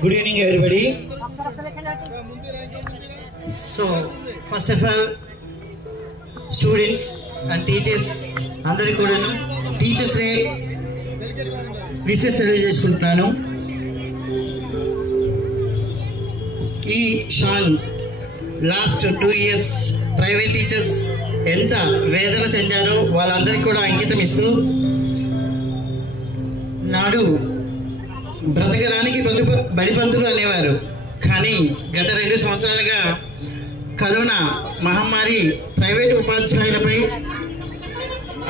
Good evening, everybody. So, first of all, students and teachers, అందరికీ కూడాను టీచర్స్ డే విషెస్ తెలియజేసుకుంటున్నాను. ఈ షాన్ లాస్ట్ 2 years ప్రైవేట్ టీచర్స్ ఎంత వేదన చెందారో వాళ్ళందరికీ కూడా అంకితం ఇస్తూ నాడు బ్రతకడానికి బడిపంతులు అనేవారు. కానీ గత 2 సంవత్సరాలుగా కరోనా మహమ్మారి ప్రైవేటు ఉపాధ్యాయులపై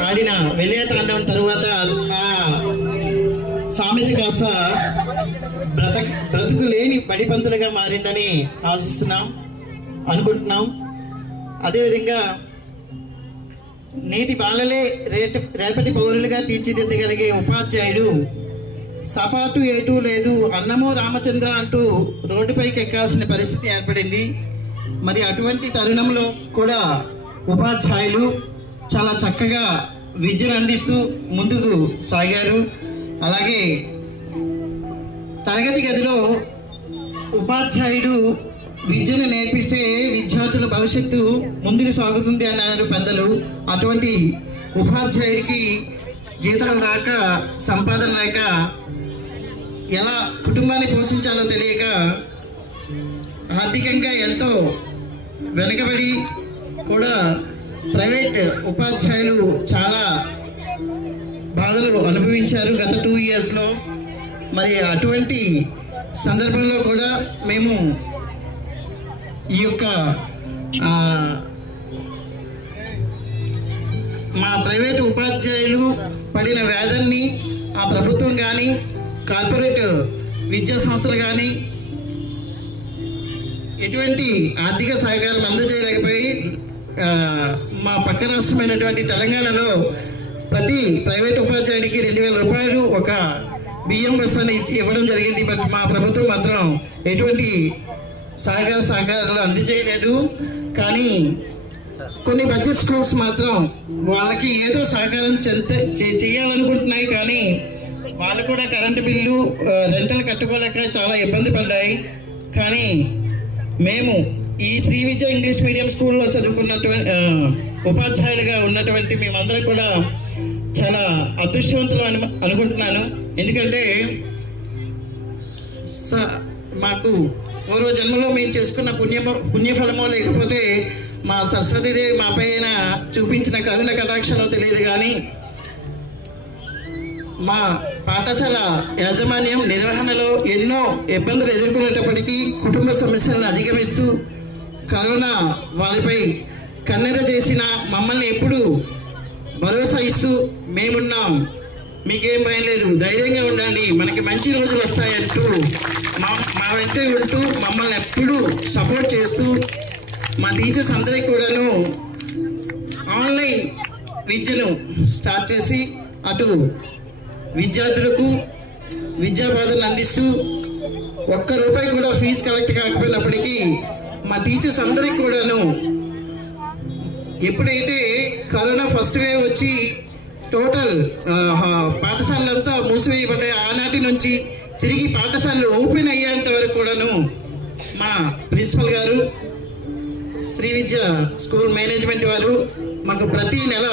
ఆడిన విలయతాండవం తరువాత ఆ సామెత కాస్త బ్రతుకు లేని బడిపంతులుగా మారిందని అనుకుంటున్నాం. అదేవిధంగా నేటి బాలలే రేపటి పౌరులుగా తీర్చిదిద్దగలిగే ఉపాధ్యాయుడు సపాటు ఏటూ లేదు, అన్నమో రామచంద్ర అంటూ రోడ్డుపైకి ఎక్కాల్సిన పరిస్థితి ఏర్పడింది. మరి అటువంటి తరుణంలో కూడా ఉపాధ్యాయులు చాలా చక్కగా విద్యను అందిస్తూ ముందుకు సాగారు. అలాగే తరగతి గదిలో ఉపాధ్యాయుడు విద్యను నేర్పిస్తే విద్యార్థుల భవిష్యత్తు ముందుకు సాగుతుంది అన్నారు పెద్దలు. అటువంటి ఉపాధ్యాయుడికి జీతాలు రాక, సంపాదన లేక, ఎలా కుటుంబాన్ని పోషించాలో తెలియక ఆర్థికంగా ఎంతో వెనుకబడి కూడా ప్రైవేట్ ఉపాధ్యాయులు చాలా బాధలు అనుభవించారు గత 2 yearsలో. మరి అటువంటి సందర్భంలో కూడా మేము ఈ యొక్క మా ప్రైవేట్ ఉపాధ్యాయులు పడిన వేదన్ని ఆ ప్రభుత్వం కానీ కార్పొరేట్ విద్యా సంస్థలు కానీ ఎటువంటి ఆర్థిక సహకారం అందజేయలేకపోయి మా పక్క రాష్ట్రమైనటువంటి తెలంగాణలో ప్రతి ప్రైవేట్ ఉపాధ్యాయుడికి 2,000 రూపాయలు ఒక బియ్యం బస్తాన్ని ఇవ్వడం జరిగింది. బట్ మా ప్రభుత్వం మాత్రం ఎటువంటి సహకారాలు అందజేయలేదు. కానీ కొన్ని బడ్జెట్ స్కూల్స్ మాత్రం వాళ్ళకి ఏదో సహకారం చేయాలనుకుంటున్నాయి. కానీ వాళ్ళు కూడా కరెంటు బిల్లు, రెంటలు కట్టుకోలేక చాలా ఇబ్బంది పడ్డాయి. కానీ మేము ఈ శ్రీ విద్య ఇంగ్లీష్ మీడియం స్కూల్లో చదువుకున్నటువంటి ఉపాధ్యాయులుగా ఉన్నటువంటి మేమందరం కూడా చాలా అదృష్టవంతులు అనుకుంటున్నాను. ఎందుకంటే మాకు పూర్వ జన్మలో మేము చేసుకున్న పుణ్యఫలమో లేకపోతే మా సరస్వతీదేవి మా పైన చూపించిన కరుణ కటాక్షలో తెలియదు. కానీ మా పాఠశాల యాజమాన్యం నిర్వహణలో ఎన్నో ఇబ్బందులు ఎదుర్కొనేటప్పటికీ కుటుంబ సమస్యలను అధిగమిస్తూ కరోనా వారిపై కన్నెర చేసిన మమ్మల్ని ఎప్పుడు భరోసా ఇస్తూ మేమున్నాం, మీకేం భయం లేదు, ధైర్యంగా ఉండండి, మనకి మంచి రోజులు వస్తాయంటూ మా వెంటే ఉంటూ మమ్మల్ని ఎప్పుడూ సపోర్ట్ చేస్తూ మా టీచర్స్ అందరికీ కూడాను ఆన్లైన్ విద్యను స్టార్ట్ చేసి అటు విద్యార్థులకు విద్యాబోధన అందిస్తూ ₹1 కూడా ఫీజు కలెక్ట్ కాకపోయినప్పటికీ మా టీచర్స్ అందరికీ కూడాను ఎప్పుడైతే కరోనా ఫస్ట్ వేవ్ వచ్చి టోటల్ పాఠశాలలంతా మూసివేయబడ్డాయి, ఆనాటి నుంచి తిరిగి పాఠశాలలు ఓపెన్ అయ్యేంత వరకు కూడాను మా ప్రిన్సిపల్ గారు, శ్రీ విద్య స్కూల్ మేనేజ్మెంట్ వారు మాకు ప్రతి నెల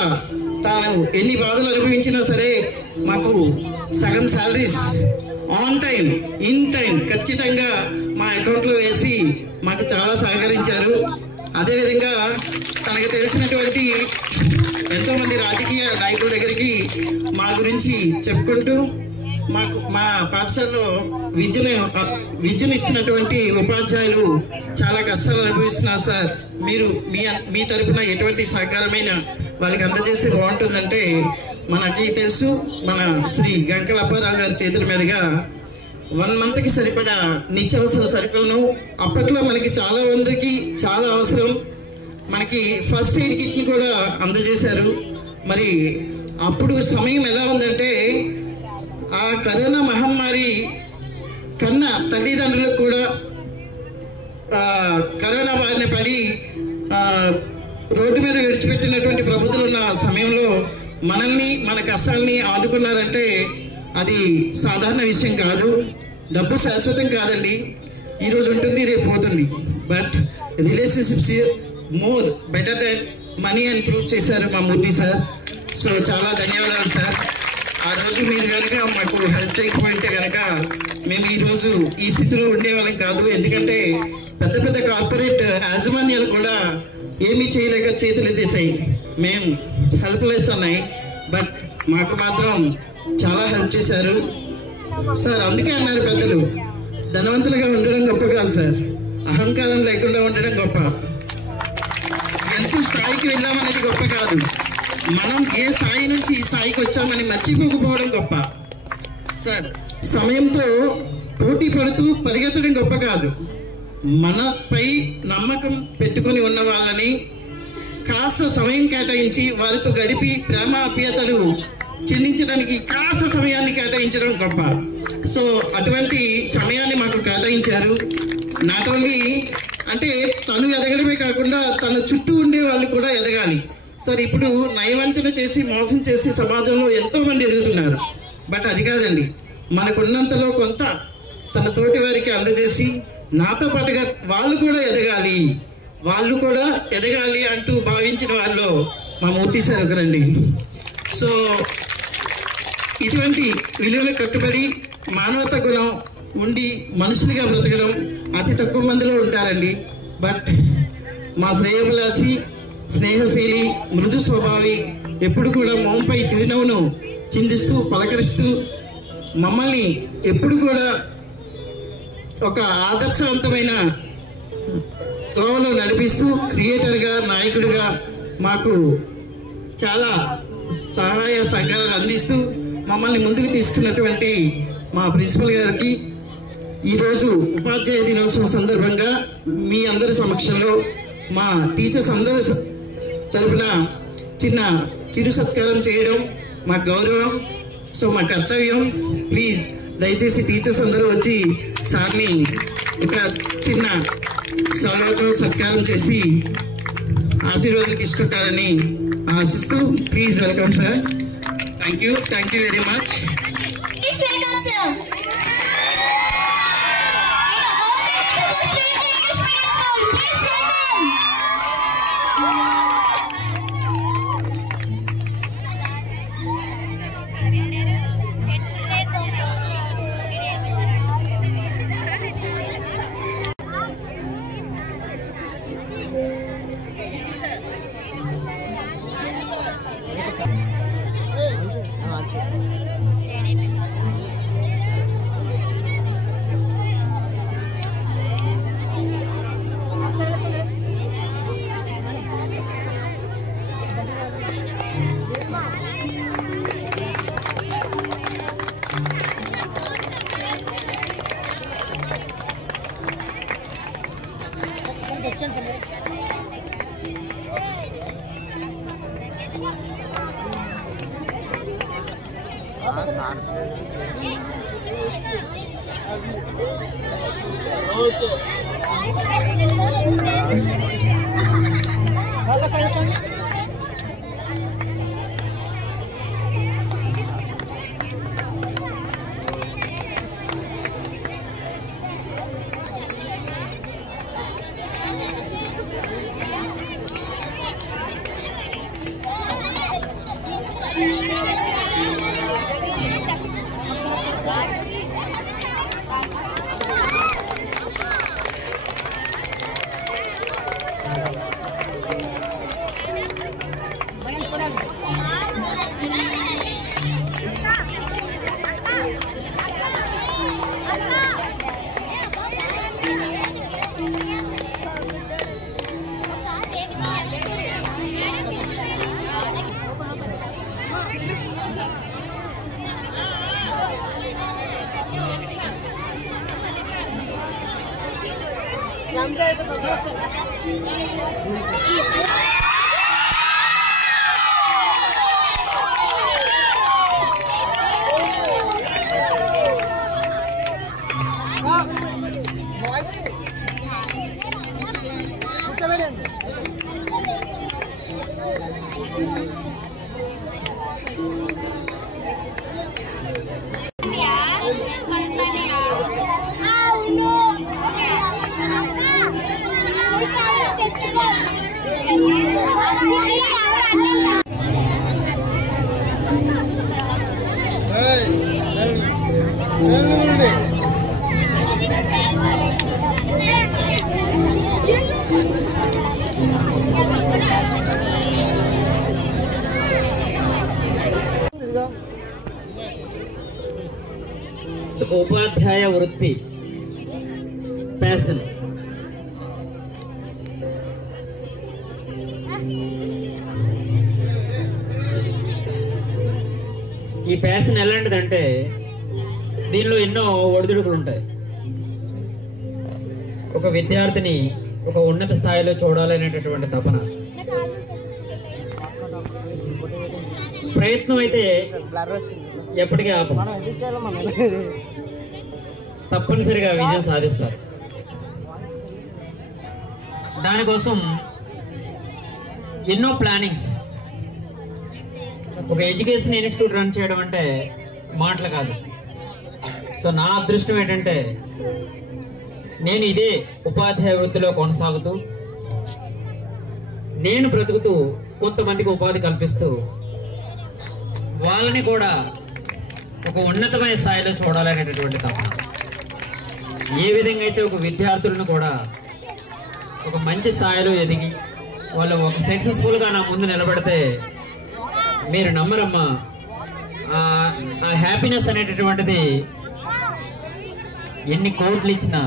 తాను ఎన్ని బాధలు అనుభవించినా సరే మాకు సగం salaries on time, in time ఖచ్చితంగా మా అకౌంట్లో వేసి మాకు చాలా సహకరించారు. అదేవిధంగా తనకు తెలిసినటువంటి ఎంతోమంది రాజకీయ నాయకుల దగ్గరికి మా గురించి చెప్పుకుంటూ మా పాఠశాలలో విద్యను ఇస్తున్నటువంటి ఉపాధ్యాయులు చాలా కష్టాలు అనుభవిస్తున్నారు సార్, మీరు మీ తరపున ఎటువంటి సహకారమైన వాళ్ళకి అందజేస్తే బాగుంటుందంటే మనకి తెలుసు. మన శ్రీ గంకల అప్పారావు గారి చేతుల మీదుగా 1 monthకి సరిపడా నిత్యావసర సరుకులను అప్పట్లో మనకి చాలా మందికి చాలా అవసరం, మనకి ఫస్ట్ ఎయిడ్ కిట్ని కూడా అందజేశారు. మరి అప్పుడు సమయం ఎలా ఉందంటే ఆ కరోనా మహమ్మారి కన్నా తల్లిదండ్రులకు కూడా కరోనా బారిన పడి రోడ్డు మీద విడిచిపెట్టినటువంటి ప్రభుత్వాలు ఉన్న సమయంలో మనల్ని మన కష్టాలని ఆదుకున్నారంటే అది సాధారణ విషయం కాదు. డబ్బు శాశ్వతం కాదండి, ఈరోజు ఉంటుంది రేపు పోతుంది. But relationships more better than money అని ప్రూవ్ చేశారు మా మూర్తి సార్. సో చాలా ధన్యవాదాలు సార్. ఆ రోజు మీరు కనుక మాకు హెల్ప్ చేయకపోయింటే కనుక మేము ఈరోజు ఈ స్థితిలో ఉండేవాళ్ళం కాదు. ఎందుకంటే పెద్ద పెద్ద కార్పొరేట్ యాజమాన్యాలు కూడా ఏమీ చేయలేక చేతులు ఎత్తేసాయి. మేము హెల్ప్లెస్ అన్నాయి, బట్ మాకు మాత్రం చాలా హెల్ప్ చేశారు సార్. అందుకే అన్నారు పెద్దలు, ధనవంతులుగా ఉండడం గొప్ప కాదు సార్, అహంకారం లేకుండా ఉండడం గొప్ప. ఎంత స్థాయికి వెళ్ళామనేది గొప్ప కాదు, మనం ఏ స్థాయి నుంచి ఈ స్థాయికి వచ్చామని మర్చిపోకపోవడం గొప్ప సార్. సమయంతో పోటీ పడుతూ పరిగెత్తడం గొప్ప కాదు, మనపై నమ్మకం పెట్టుకొని ఉన్న వాళ్ళని కాస్త సమయం కేటాయించి వారితో గడిపి ప్రేమ ఆప్యాయతలు చెల్లించడానికి కాస్త సమయాన్ని కేటాయించడం గొప్ప. సో అటువంటి సమయాన్ని మాకు కేటాయించారు. నాట్ ఓన్లీ అంటే తను ఎదగడమే కాకుండా తన చుట్టూ ఉండే వాళ్ళు కూడా ఎదగాలి సార్. ఇప్పుడు నయవంచన చేసి మోసం చేసి సమాజంలో ఎంతో మంది ఎదుగుతున్నారు, బట్ అది కాదండి, మనకున్నంతలో కొంత తన తోటి వారికి అందజేసి నాతో పాటుగా వాళ్ళు కూడా ఎదగాలి, వాళ్ళు కూడా ఎదగాలి అంటూ భావించిన వాళ్ళు మా మూర్తి సార్ ఒకరండి. సో ఇటువంటి విలువలకు కట్టుబడి మానవత గుణం ఉండి మనుషులుగా బ్రతకడం అతి తక్కువ మందిలో ఉంటారండి. బట్ మా శ్రేయోభిలాషి, స్నేహశీలి, మృదు స్వభావి, ఎప్పుడు కూడా మొహంపై చిరునవ్వును చిందిస్తూ పలకరిస్తూ మమ్మల్ని ఎప్పుడు కూడా ఒక ఆదర్శవంతమైన త్రోవలో నడిపిస్తూ క్రియేటర్గా, నాయకుడిగా మాకు చాలా సహాయ సహకారాలు అందిస్తూ మమ్మల్ని ముందుకు తీసుకున్నటువంటి మా ప్రిన్సిపల్ గారికి ఈరోజు ఉపాధ్యాయ దినోత్సవం సందర్భంగా మీ అందరి సమక్షంలో మా టీచర్స్ అందరి తరపున చిరు సత్కారం చేయడం మా గౌరవం. సో మా కర్తవ్యం. ప్లీజ్ దయచేసి టీచర్స్ అందరూ వచ్చి సార్ని ఒక చిన్న స్వాగతం సత్కారం చేసి ఆశీర్వాదం తీసుకుంటారని ఆశిస్తూ please welcome sir. Thank you very much. Please welcome sir. Please welcome. ఉపాధ్యాయ వృత్తి ప్యాషన్. ఈ ప్యాషన్ ఎలాంటిదంటే దీనిలో ఎన్నో ఒడిదుడుకులు ఉంటాయి. ఒక విద్యార్థిని ఒక ఉన్నత స్థాయిలో చూడాలనేటటువంటి తపన, ప్రయత్నం అయితే ఎప్పటికీ ఆపం, తప్పనిసరిగా విజయం సాధిస్తారు. దానికోసం ఎన్నో ప్లానింగ్స్. ఒక ఎడ్యుకేషన్ ఇన్స్టిట్యూట్ రన్ చేయడం అంటే మాటలు కాదు. సో నా అదృష్టం ఏంటంటే నేను ఇదే ఉపాధ్యాయ వృత్తిలో కొనసాగుతూ, నేను బ్రతుకుతూ కొంతమందికి ఉపాధి కల్పిస్తూ వాళ్ళని కూడా ఒక ఉన్నతమైన స్థాయిలో చూడాలనేటటువంటి తపన. ఏ విధంగా అయితే ఒక విద్యార్థులను కూడా ఒక మంచి స్థాయిలో ఎదిగి వాళ్ళు ఒక సక్సెస్ఫుల్గా నా ముందు నిలబడితే మీరు నమ్మరమ్మా, ఆ హ్యాపీనెస్ అనేటటువంటిది ఎన్ని కోట్లు ఇచ్చినా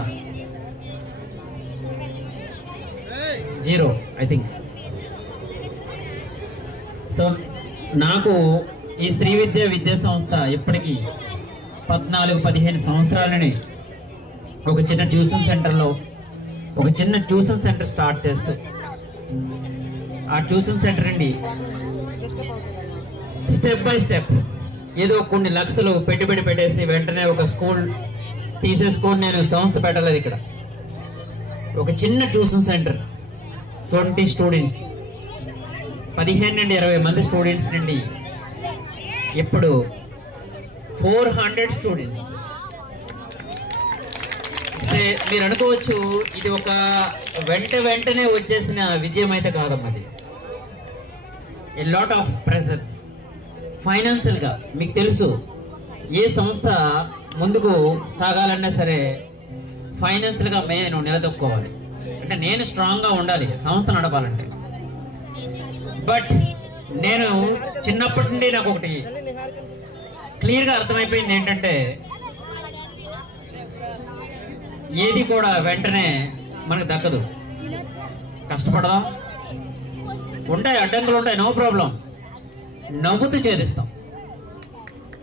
జీరో, ఐ థింక్. సో నాకు ఈ శ్రీ విద్యా సంస్థ ఇప్పటికీ 14-15 సంవత్సరాలని ఒక చిన్న ట్యూషన్ సెంటర్ స్టార్ట్ చేస్తూ, ఆ ట్యూషన్ సెంటర్ అండి స్టెప్ బై స్టెప్ ఏదో కొన్ని లక్షలు పెట్టుబడి పెట్టేసి వెంటనే ఒక స్కూల్ తీసేసుకొని నేను సంస్థ పెట్టలేదు. ఇక్కడ ఒక చిన్న ట్యూషన్ సెంటర్, 20 స్టూడెంట్స్, 15 నుండి 20 మంది స్టూడెంట్స్ నుండి ఇప్పుడు 400 స్టూడెంట్స్. మీరు అనుకోవచ్చు ఇది ఒక వెంటనే వచ్చేసిన విజయం అయితే కాదమ్మా. అది a lot of pressures. Financial గా మీకు తెలుసు, ఏ సంస్థ ముందుకు సాగాలన్నా సరే ఫైనాన్షియల్ గా నేను నిలదొక్కోవాలి. అంటే నేను స్ట్రాంగ్ గా ఉండాలి సంస్థ నడపాలంటే. బట్ నేను చిన్నప్పటి నుండి నాకు ఒకటి క్లియర్ గా అర్థమైపోయింది ఏంటంటే ఏది కూడా వెంటనే మనకు దక్కదు. కష్టపడదాం, ఉంటాయి అడ్డంకులు ఉంటాయి, నో ప్రాబ్లం, నవ్వుతూ ఛేదిస్తాం.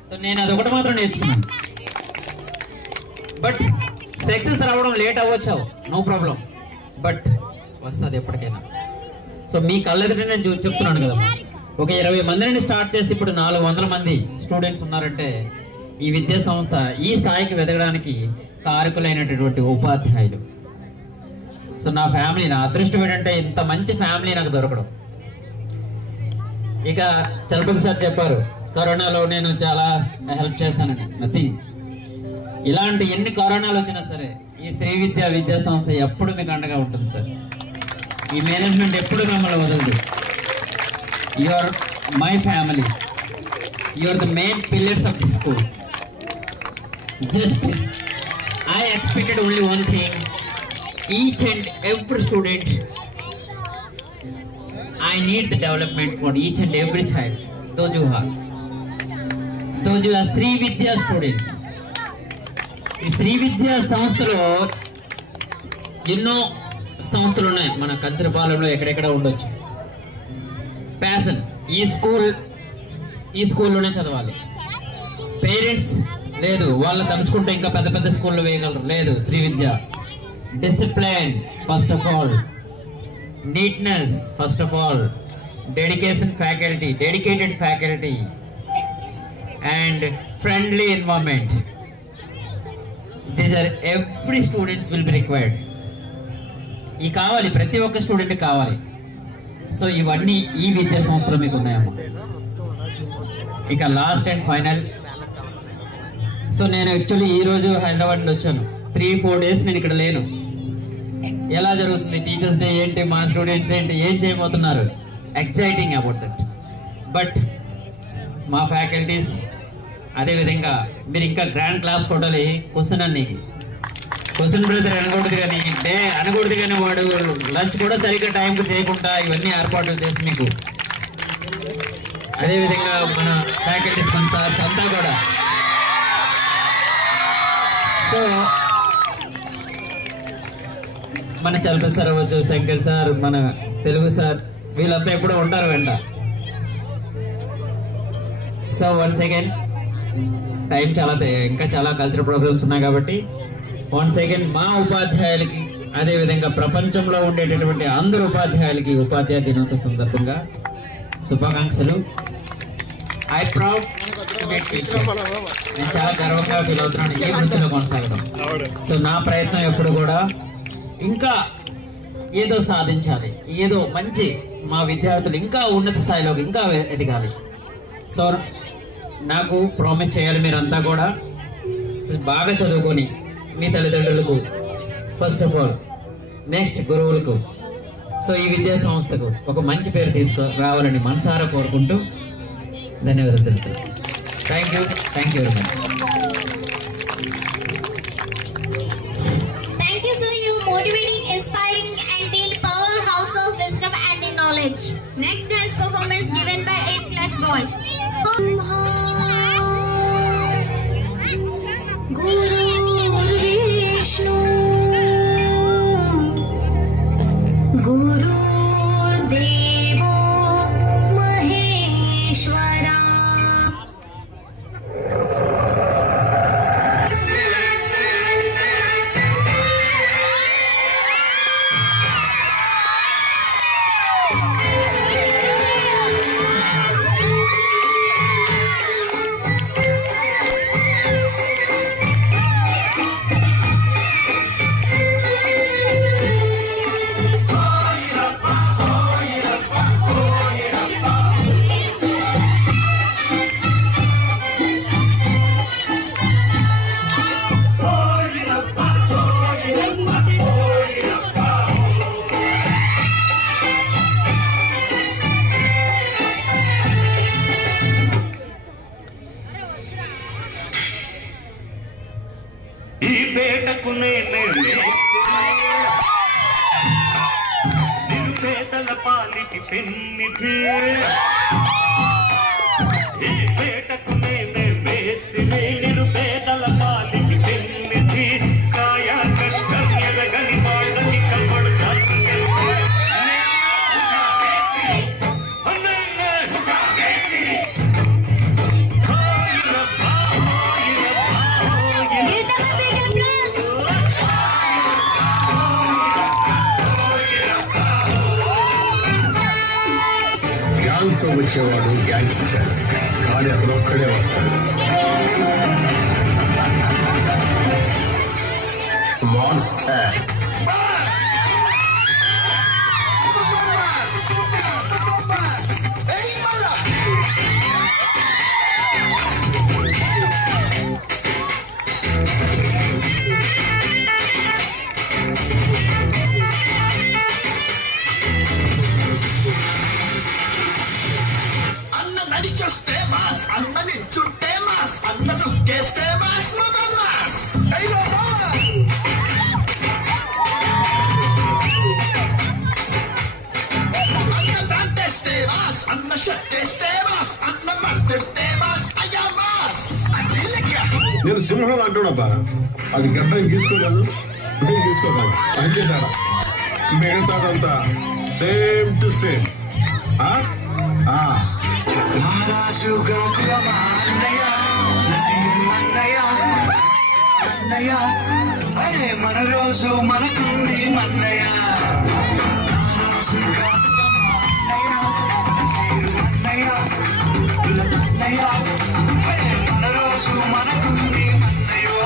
సో నేను అదొకటి మాత్రం నేర్చుకున్నాను. బట్ సక్సెస్ రావడం లేట్ అవ్వచ్చు, నో ప్రాబ్లం, బట్ వస్తుంది ఎప్పటికైనా. సో మీ కళ్ళెదుట నేను చెప్తున్నాను కదా, ఒక 20 మందిని స్టార్ట్ చేసి ఇప్పుడు 400 మంది స్టూడెంట్స్ ఉన్నారంటే ఈ విద్యా సంస్థ ఈ స్థాయికి వెదగడానికి కారకులైనటువంటి ఉపాధ్యాయులు. సో నా ఫ్యామిలీ, నా అదృష్టం ఏంటంటే ఇంత మంచి ఫ్యామిలీ నాకు దొరకడం. ఇక చలపతి సార్ చెప్పారు కరోనాలో నేను చాలా హెల్ప్ చేస్తానని. నథింగ్. ఇలాంటి ఎన్ని కరోనాలు వచ్చినా సరే ఈ శ్రీ విద్యా సంస్థ ఎప్పుడు మీకు అండగా ఉంటుంది సార్. ఈ మేనేజ్మెంట్ ఎప్పుడు మిమ్మల్ని వదలదు. You are my family, you are the main pillars of the school. Just I expected only one thing: each and every student, I need the development for each and every child. Those who are Sri Vidya students. ఈ శ్రీ విద్యా సంస్థలో ఎన్నో సంస్థలు ఉన్నాయి. మన కంచరపాలెంలో ఎక్కడెక్కడ ఉండొచ్చు. Passion, ఈ స్కూల్లోనే చదవాలి. పేరెంట్స్ లేదు, వాళ్ళు తలుచుకుంటే ఇంకా పెద్ద పెద్ద స్కూల్లో వేయగలరు. లేదు, Shri Vidya. Discipline first of all, neatness first of all, dedicated faculty and friendly environment. These are every students will be required. ఈ కావాలి, ప్రతి ఒక్క స్టూడెంట్ కావాలి. సో ఇవన్నీ ఈ విద్యా సంస్థలో మీకు ఉన్నాయమ్మా. ఇక లాస్ట్ అండ్ ఫైనల్, సో నేను యాక్చువల్లీ ఈరోజు హైదరాబాద్ నుండి వచ్చాను. 3-4 డేస్ నేను ఇక్కడ లేను. ఎలా జరుగుతుంది టీచర్స్ డే ఏంటి, మా స్టూడెంట్స్ ఏంటి, ఏం చేయబోతున్నారు, ఎక్సైటింగ్ అబౌట్ దట్. బట్ మా ఫ్యాకల్టీస్ అదేవిధంగా మీరు ఇంకా గ్రాండ్ క్లాస్ ఫోటోలు క్వశ్చన్ అన్నికి క్వశ్చన్ బ్రదర్ అనకూడదు కానీ వాడు లంచ్ కూడా సరిగ్గా టైంకి చేయకుండా ఇవన్నీ ఏర్పాట్లు చేసి మీకు, అదేవిధంగా మన ఫ్యాకల్టీస్ మన సార్స్ అంతా కూడా. సో మన చలపతి సార్ అవ్వచ్చు, శంకర్ సార్, మన తెలుగు సార్, వీళ్ళంతా ఎప్పుడూ ఉంటారు వెంట. సో వన్స్ అగైన్ టైం ఇంకా చాలా కల్చరల్ ప్రోగ్రామ్స్ ఉన్నాయి కాబట్టి వన్స్ అగైన్ మా ఉపాధ్యాయులకి, అదేవిధంగా ప్రపంచంలో ఉండేటటువంటి అందరు ఉపాధ్యాయులకి ఉపాధ్యాయ దినోత్సవ సందర్భంగా శుభాకాంక్షలు. ఐ ప్రౌడ్ నేను చాలా గర్వంగా ఫీల్ అవుతున్నాను ఈ వృత్తిలో కొనసాగడం. సో నా ప్రయత్నం ఎప్పుడు కూడా ఇంకా ఏదో సాధించాలి, ఏదో మంచి మా విద్యార్థులు ఇంకా ఉన్నత స్థాయిలోకి ఇంకా ఎదగాలి. సో నాకు ప్రామిస్ చేయాలి మీరంతా కూడా బాగా చదువుకొని మీ తల్లిదండ్రులకు, ఫస్ట్ ఆఫ్ ఆల్ నెక్స్ట్ గురువులకు, సో ఈ విద్యా సంస్థకు ఒక మంచి పేరు రావాలని మనసారా కోరుకుంటూ ధన్యవాదాలు తెలుపుతాను. Thank you very much. Thank you, sir. You motivating, inspiring, and the powerhouse of wisdom and the knowledge. Next dance performance given by 8th class boys. गुरुर्देवो महेश्वरा. నిరుపేదల పాలిటి పెన్నిధి ఈ పేటకు నేనే వేస్తిని నిరుపేదల పాలిటి పెన్నిధి కాయా కష్టం ఎదగని వాళ్ళకి కనబడతాను గ్యాంగ్తో వచ్చేవాడు గ్యాంగ్స్టర్, కానీ అతను ఒక్కడే వస్తాడు. మాన్స్టర్. నడిచొస్తే మాస్, అన్నని చుట్టే మాస్, అన్న దుక్కేస్తే మాస్, మాస్ అన్న ప్యాంటేస్తే మాస్, అన్న షర్టేస్తే మాస్, అన్న మర్తిడితే మాస్, అయ్యా మాస్. నేను సింహం అంటున్నా, అది గడ్డం గీసుకోలేదు, గడ్డం గీసుకోలేదు, అంతే తేడా. మిగతాదంతా సేమ్ టు సేమ్. మహారాజుగా కురమా అన్నయ్య, నసీరు అన్నయ్య, అన్నయ్య, అరే మన రోజు మనకుంది మన్నయ్య. మహారాజుగా అన్నయ్య, నసీరు అన్నయ్య, అన్నయ్య, అరే మన రోజు మనకుంది మన్నయ్యో.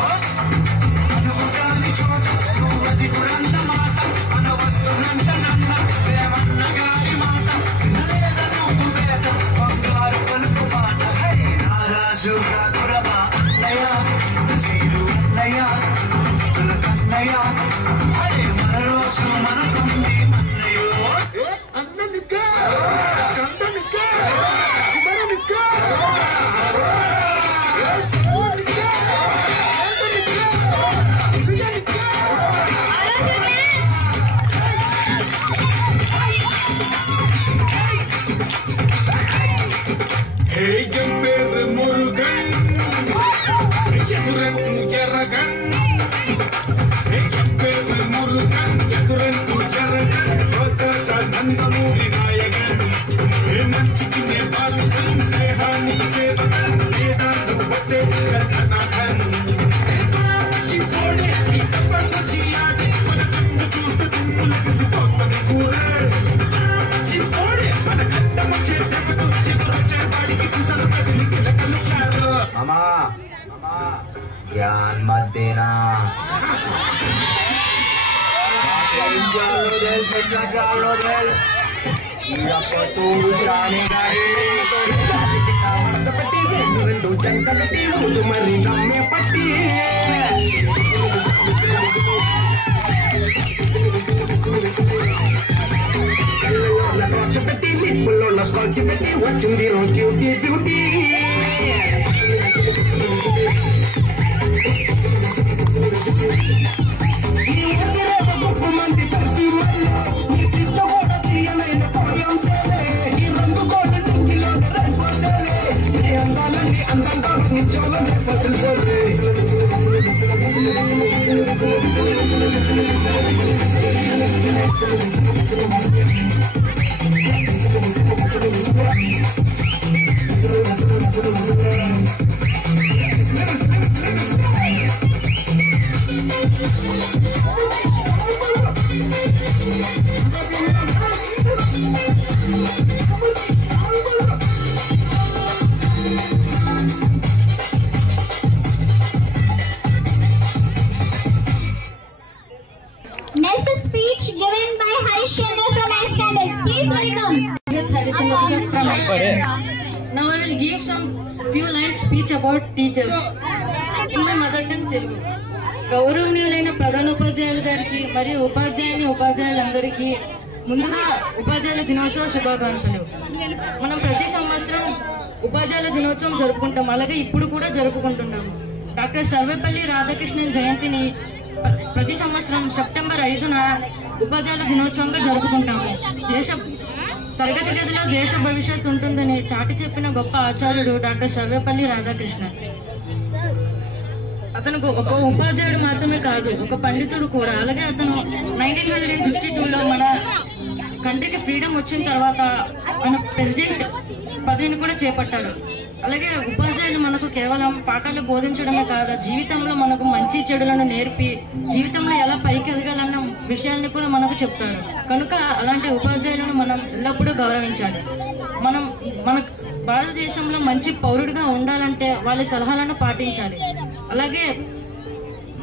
అనుగాని చోట అది పురంత మాట, అనవద్దునంట నన్న ప్రేమన్న గారి మాట, లేదా నువ్వు వేట బంగారు పలుకు మాట. నారాజుగా కురమా అన్నయ్య, నసీరు అన్నయ్య, కన్నయ్య, అరే మన రోజు మనకుంది మన్నయ్యో. అన్ననికే కందనికే కుమరనికే మురగన్ మురుగన్ ఎదురంటూ జరగన్ నందమూరి నాయకన్ మంచికి బాలుసన్ స్నేహానికి సేవకన్ వేదాలు వస్తే కథనాథన్ మంచి పోడే మంచి ఆడి మన చుండు చూస్తే తుమ్ములు పిసిపోతుంది కూర మంచి పోడే మన కట్ట మంచి దెబ్బకు ఎదురొచ్చే వాడికి కుసలు కదిలికి లెక్కలు చారు అమ్మా ज्ञान मत देना మరి నమ్మే పట్టి పెట్టి లిప్పుల్లో స్కాచ్ పెట్టి వచ్చింది cutie beauty Next speech given by Harish Chandra from Iceland. Please welcome. Yes, Harish Chandra from Iceland. Now I will give some few lines speech about teachers in my mother tongue Telugu. గౌరవనీయులైన ప్రధానోపాధ్యాయులు గారికి మరియు ఉపాధ్యాయులందరికీ ముందుగా ఉపాధ్యాయుల దినోత్సవ శుభాకాంక్షలు. మనం ప్రతి సంవత్సరం ఉపాధ్యాయుల దినోత్సవం జరుపుకుంటాం, అలాగే ఇప్పుడు కూడా జరుపుకుంటున్నాము. డాక్టర్ సర్వేపల్లి రాధాకృష్ణన్ జయంతిని ప్రతి సంవత్సరం సెప్టెంబర్ 5న ఉపాధ్యాయుల దినోత్సవంగా జరుపుకుంటాము. తరగతి గదిలో దేశ భవిష్యత్తు ఉంటుందని చాటి చెప్పిన గొప్ప ఆచార్యుడు డాక్టర్ సర్వేపల్లి రాధాకృష్ణన్. అతను ఒక ఉపాధ్యాయుడు మాత్రమే కాదు, ఒక పండితుడు కూడా. అలాగే అతను 1962లో మన కంట్రీకి ఫ్రీడమ్ వచ్చిన తర్వాత మన ప్రెసిడెంట్ పదవిని కూడా చేపట్టారు. అలాగే ఉపాధ్యాయులు మనకు కేవలం పాఠాలు బోధించడమే కాదు, జీవితంలో మనకు మంచి చెడులను నేర్పి జీవితంలో ఎలా పైకి ఎదగాలన్న విషయాన్ని కూడా మనకు చెప్తారు. కనుక అలాంటి ఉపాధ్యాయులను మనం ఎల్లప్పుడూ గౌరవించాలి. మన భారతదేశంలో మంచి పౌరుడిగా ఉండాలంటే వాళ్ళ సలహాలను పాటించాలి. అలాగే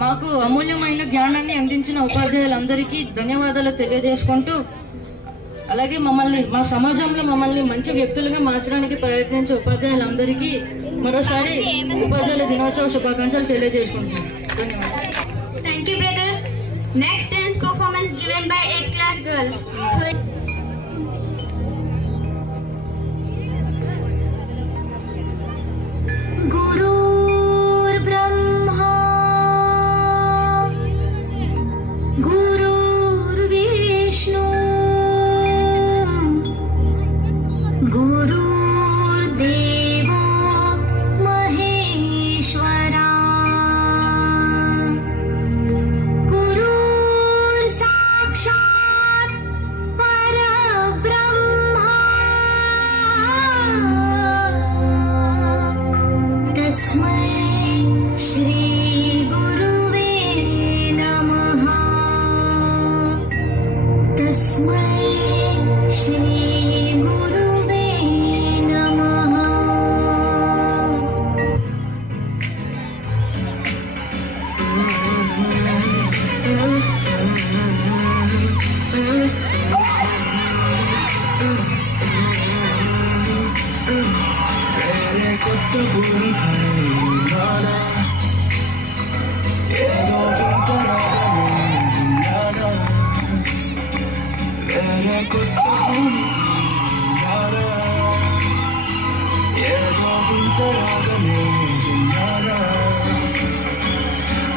మాకు అమూల్యమైన జ్ఞానాన్ని అందించిన ఉపాధ్యాయులందరికీ ధన్యవాదాలు తెలియజేసుకుంటూ, అలాగే మా సమాజంలో మమ్మల్ని మంచి వ్యక్తులుగా మార్చడానికి ప్రయత్నించే ఉపాధ్యాయులందరికీ మరోసారి ఉపాధ్యాయుల దినోత్సవ శుభాకాంక్షలు తెలియజేసుకుంటున్నాను. ధన్యవాదాలు. Thank you, brother. Next dance performance given by 8th class girls. गुरुर् Brahma गुरुर्विष्णु गुरुर्देवो महेश्वरा गुरुर्साक्षात् परब्रह्मा तस्मै श्री गुरुवे नमः तस्मै श्री गुरुवे नमः వేరే కొత్త భూమి నానా ఏదో వింత రాగమే వేరే కొత్త భూమి నానా ఏదో వింత రాగమే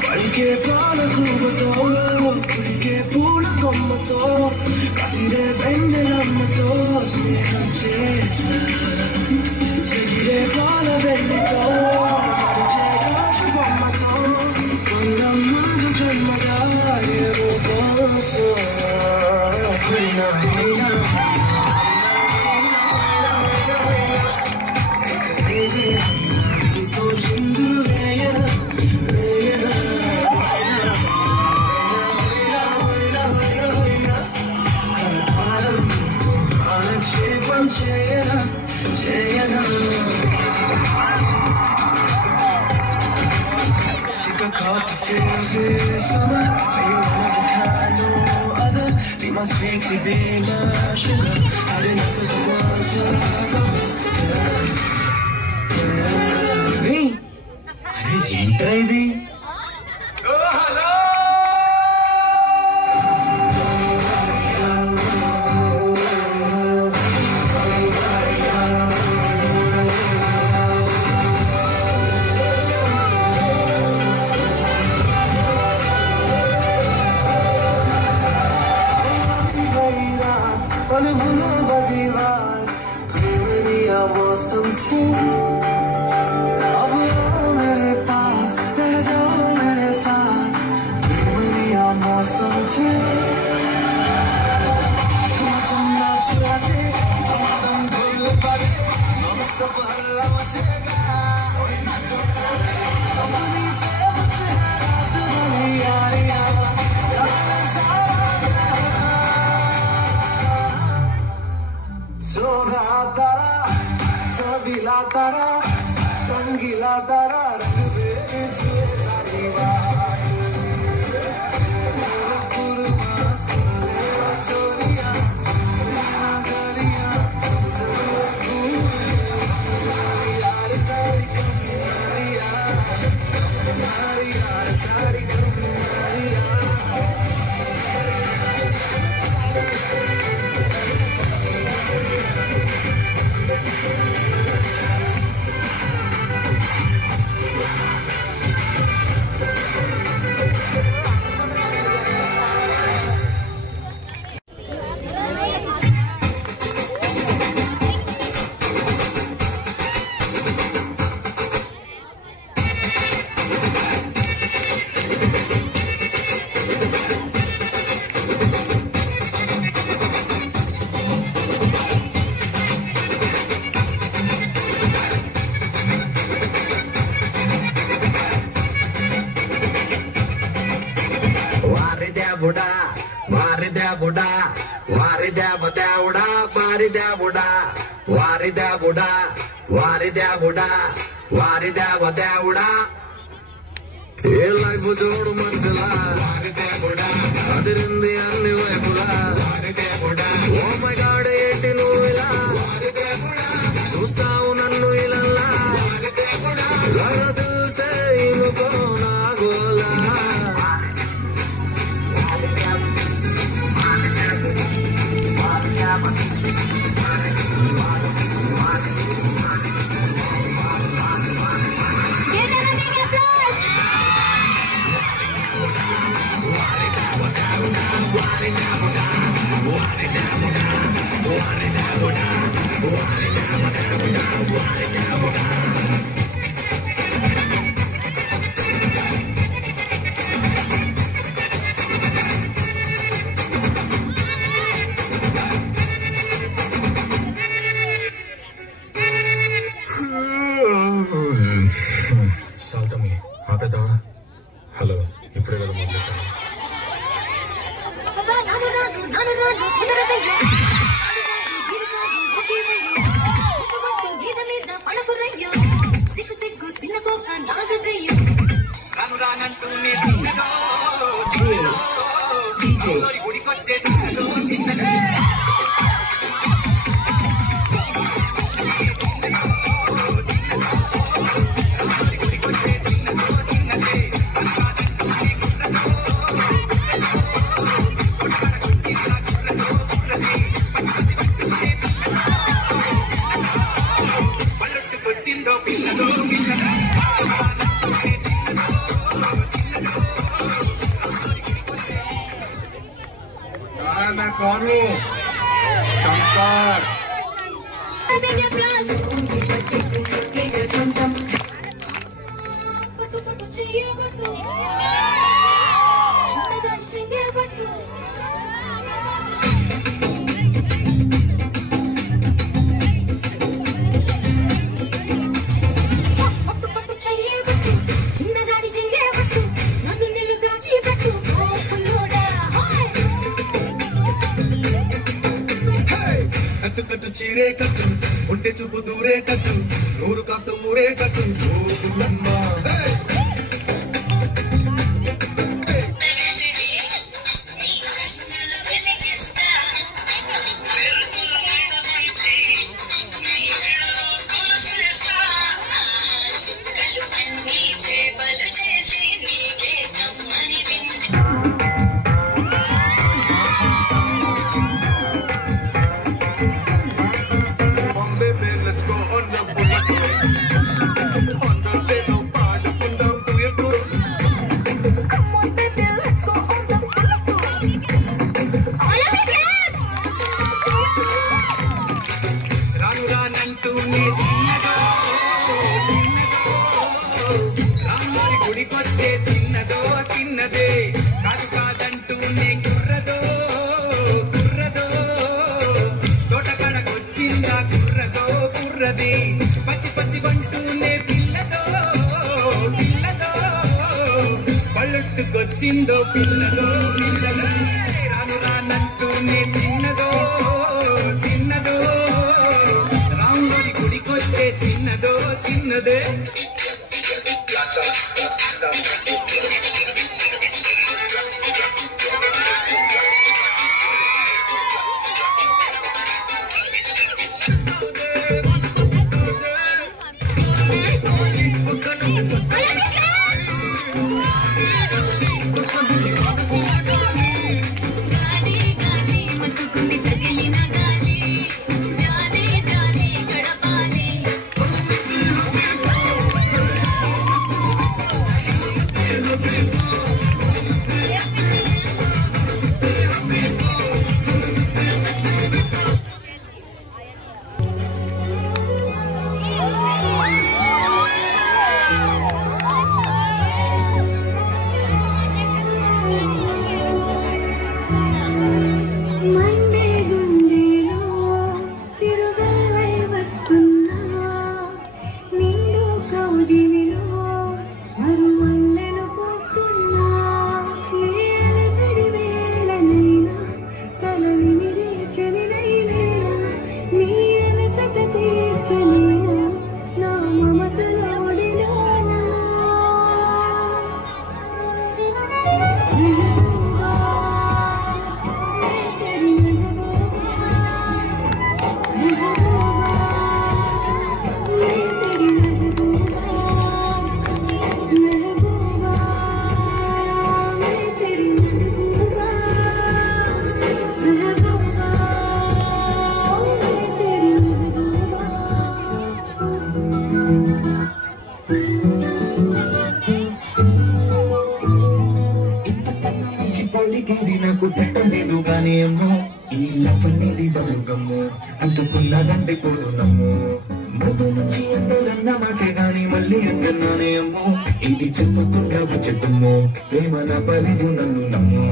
పలికే పాలకూవతో కులికే పూల కొమ్మతో కసిరే వెన్నెలమ్మతో స్నేహం చేసా ఎగిరే పాల వెన్నెతో మరిచే గాజు బొమ్మతో roses, summer. Say you wanna be kind, no other. Be my sweetie, be my sugar. Had enough of someone to love. Hey, ఏంట్రా ఇది? ఏ లైఫ్ జోడు మధ్యలా అదిరింది అన్ని వైపులా. ఓ మై గాడ్ ఏంటి నువ్వు ఇలా చూస్తావు నన్ను ఇలా తెలిసే ఇనుకో నా గోలా. సాల్తమ్మి ఆపేద్దామా? హలో, ఇప్పుడే కదా మొదలెట్టాను. చీరే కట్టు ఒంటె చూపు దూరే కట్టు నూరు కాస్త ఊరే కట్టు గుడికొచ్చిందో పిల్లదో పిల్లదో రాను రానంటూనే చిన్నదో చిన్నదో రాముని గుడికొచ్చే చిన్నదో చిన్నదే నాకు పెట్టలేదు గానీ అమ్మో ఈ లవ్వనేది బలుగమ్ము అంటుకున్నదంటే పోదు నమ్ము మృదు నుంచి అందరన్న మాటే గాని మళ్ళీ అంటున్నానే అమ్మో ఇది చెప్పకుండా వచ్చేద్దుము ప్రేమ నా పలిదు నన్ను నమ్ము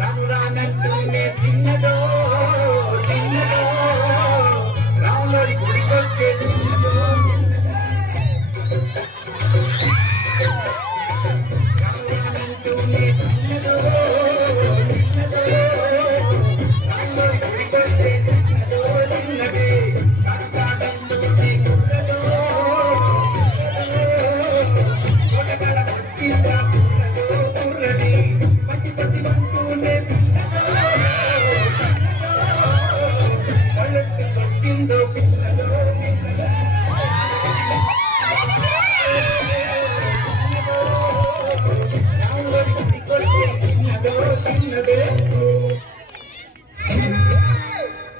రాను రానంటూనే సిన్నదో సిన్నదో రాములోని గుడికొచ్చే సిన్నదో రాను రానంటూనే సిన్నదో సిన్నదో రాములోని గుడికొచ్చే సిన్నదో సిన్నదే కష్టాడంటూనే కుర్రదో కొడగడ వచ్చిందా కుర్రదో కుర్రది పచ్చి పచ్చి అంటూనే కళ్ళెట్టుకొచ్చిందో పిల్లదో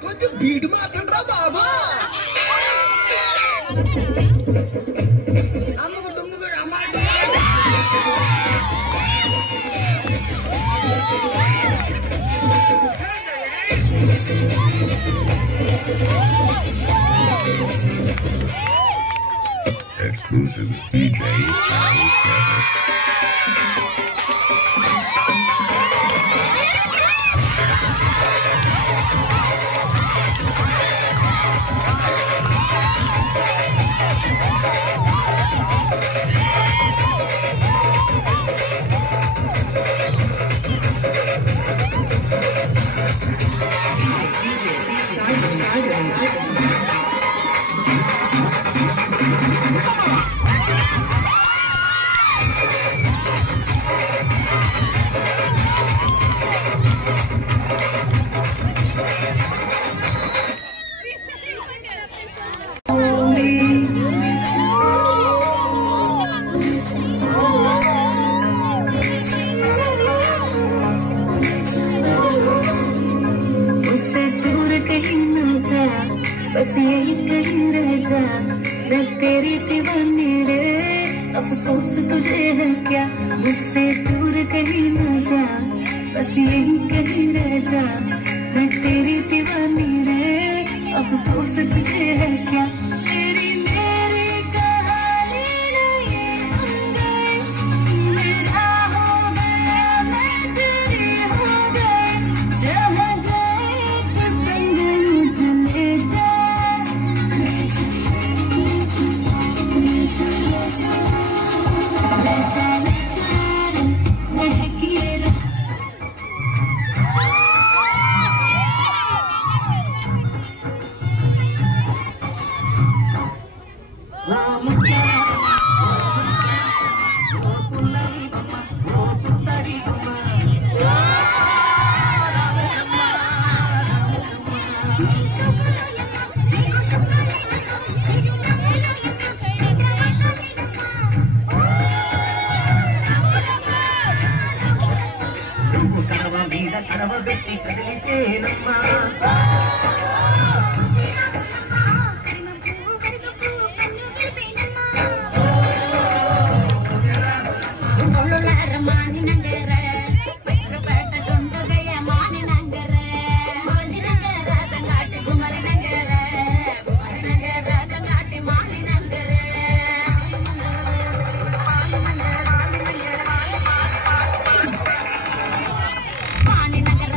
కొంచెం బీటు మార్చండి రా బాబా Exclusive DJ Sai Kevin. मुझसे दूर कहीं ना जा, बस यही कहीं रह जा, मैं तेरी दीवानी रे, अफसोस तुझे है क्या। मुझसे दूर कहीं ना जा, बस यही कहीं रह जा, मैं तेरी दीवानी रे, अफसोस तुझे है क्या। तेरी मेरी कहानी नहीं बन गई, मेरा हो गया मैं तेरी हो गई, जहाँ जाए तो संग मुझे ले जा, ले जा, ले जा, ले जा, ले जा, ले जा, ले जा, महकिए रे। కడవ పెట్టి కదిలిచేనమ్మా మాని నంగర పేట గుండుగయ్య మాని నంగర మాని నంగర తంగాటి గుమరి నంగర గుమరి నంగర తంగాటి మాని నంగర మాని నంగర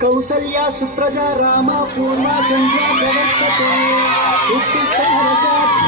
कौसल्या सुप्रजा रामा पूर्वा संध्या प्रवर्तते उत्तिष्ठ नरसात्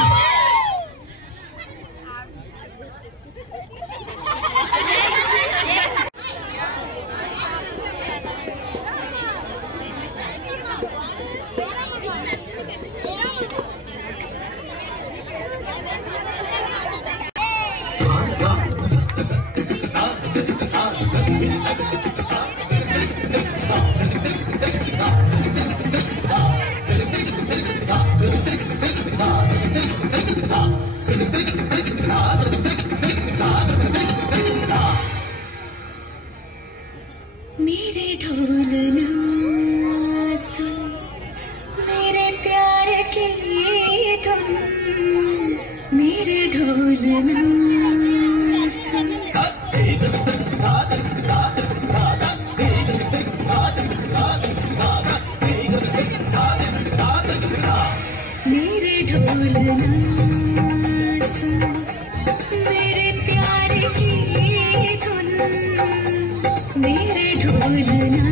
मेरे ढोलना सुन, मेरे प्यार की धुन, मेरे ढोलना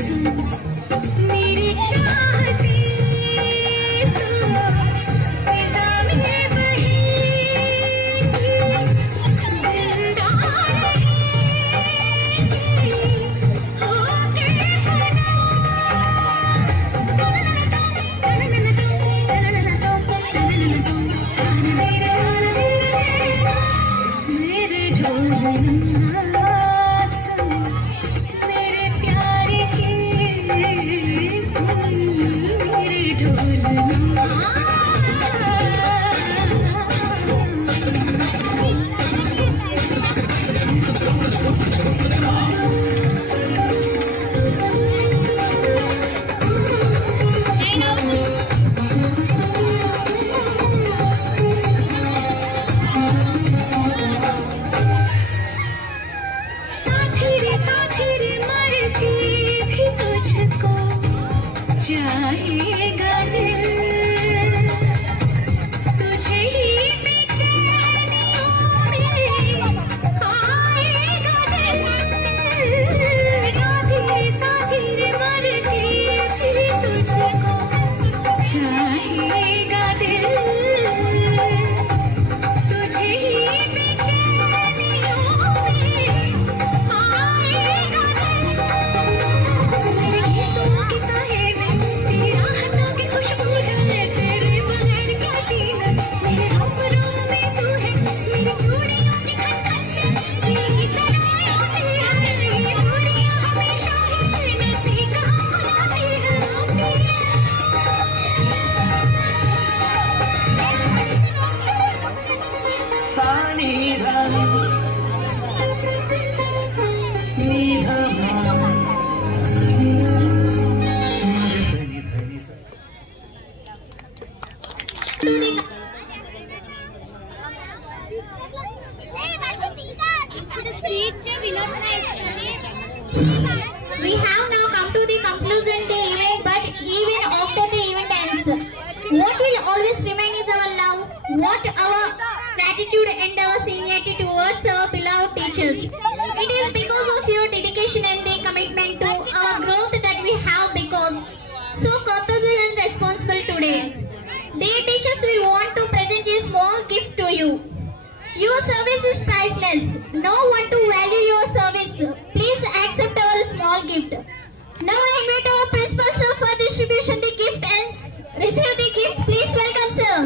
सुन, मेरी चाहती तू फिजा में बहेगी, जिंदा रहेगी होके फना। मेरे ढोलना सुन, मेरे प्यार की धुन, मेरे ढोलना। साथी रे मरती भी तुझको चाहेगा दिल, तुझे ही बेचैनियों में आएगा दिल। साथी रे मरती भी तुझको चाहेगा दिल, तुझे ही बेचैनियों में आएगा दिल। मेरे गीतों की साहिब तेरा हाथों की खुशबू है, तेरे बगैर क्या जीना। मेरे ऊपरों में तू है, मेरी चूड़ियों की खनखन से तेरी सराय आती है। ये चूड़ियां हमेशा ही नजदीक बुलाती है। We have now come to the conclusion of the event, but even after the event ends, what will always remain is our love, what our gratitude and our seniority towards our beloved teachers. It is because of your dedication and the commitment to our growth that we have become so capable and responsible today. Dear teachers, we want to present a small gift to you. Your service is priceless. No one to value your service. Please accept our small gift. Now I invite our principal sir for distribution the gift and receive the gift. Please welcome sir.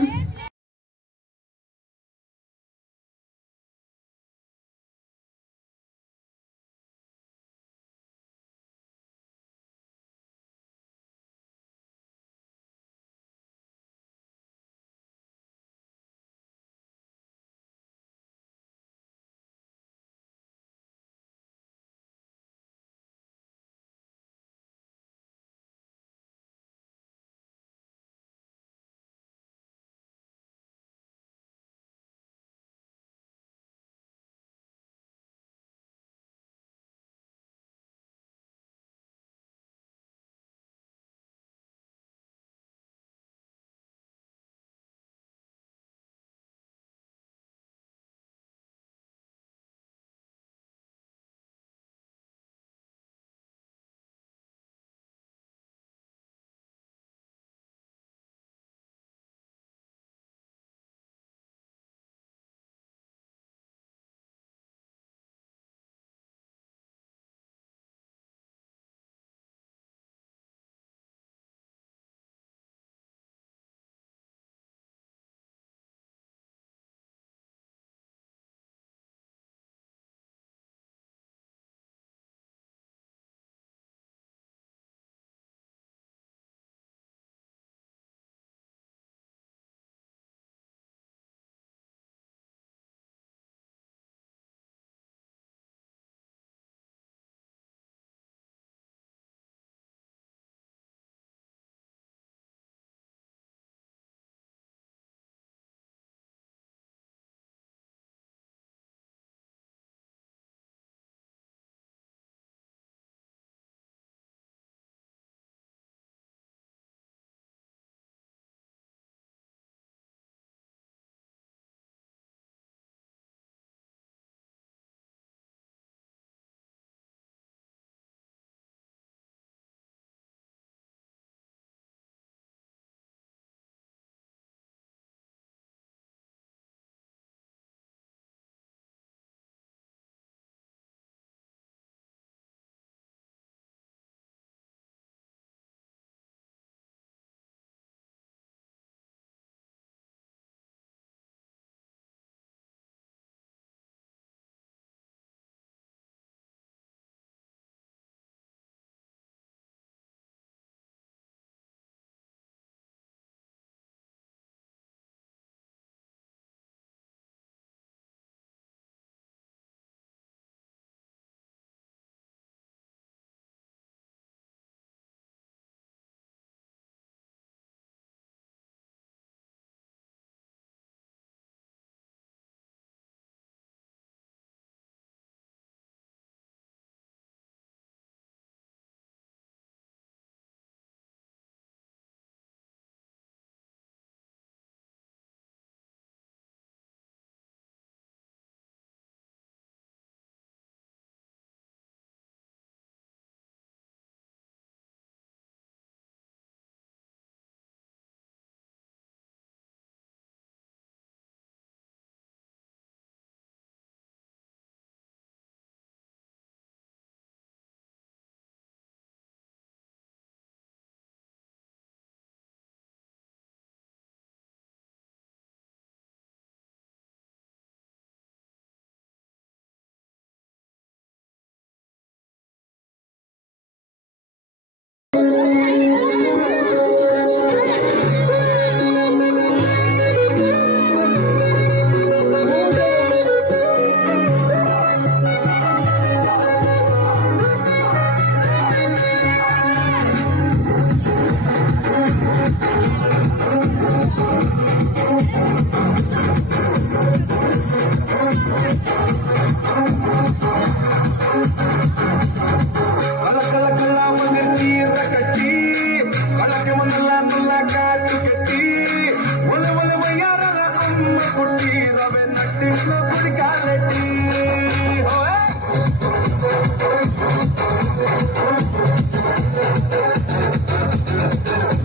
మెట్టింట్లో గుడి కాలెట్టి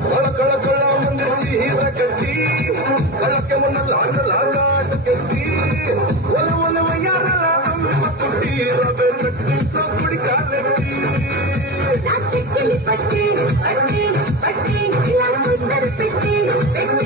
కొల కొల కొల ముందరిచి హీర కట్టి కొలకే మొన్న లాంగ లాంగ కట్టి ఒల ఒల వయ్యాల అమ్మ పుట్టి రవె మెట్టింట్లో గుడి కాలెట్టి చిక్కులు పట్టి పట్టి పట్టి ఇలా ముందర పెట్టి పెట్టి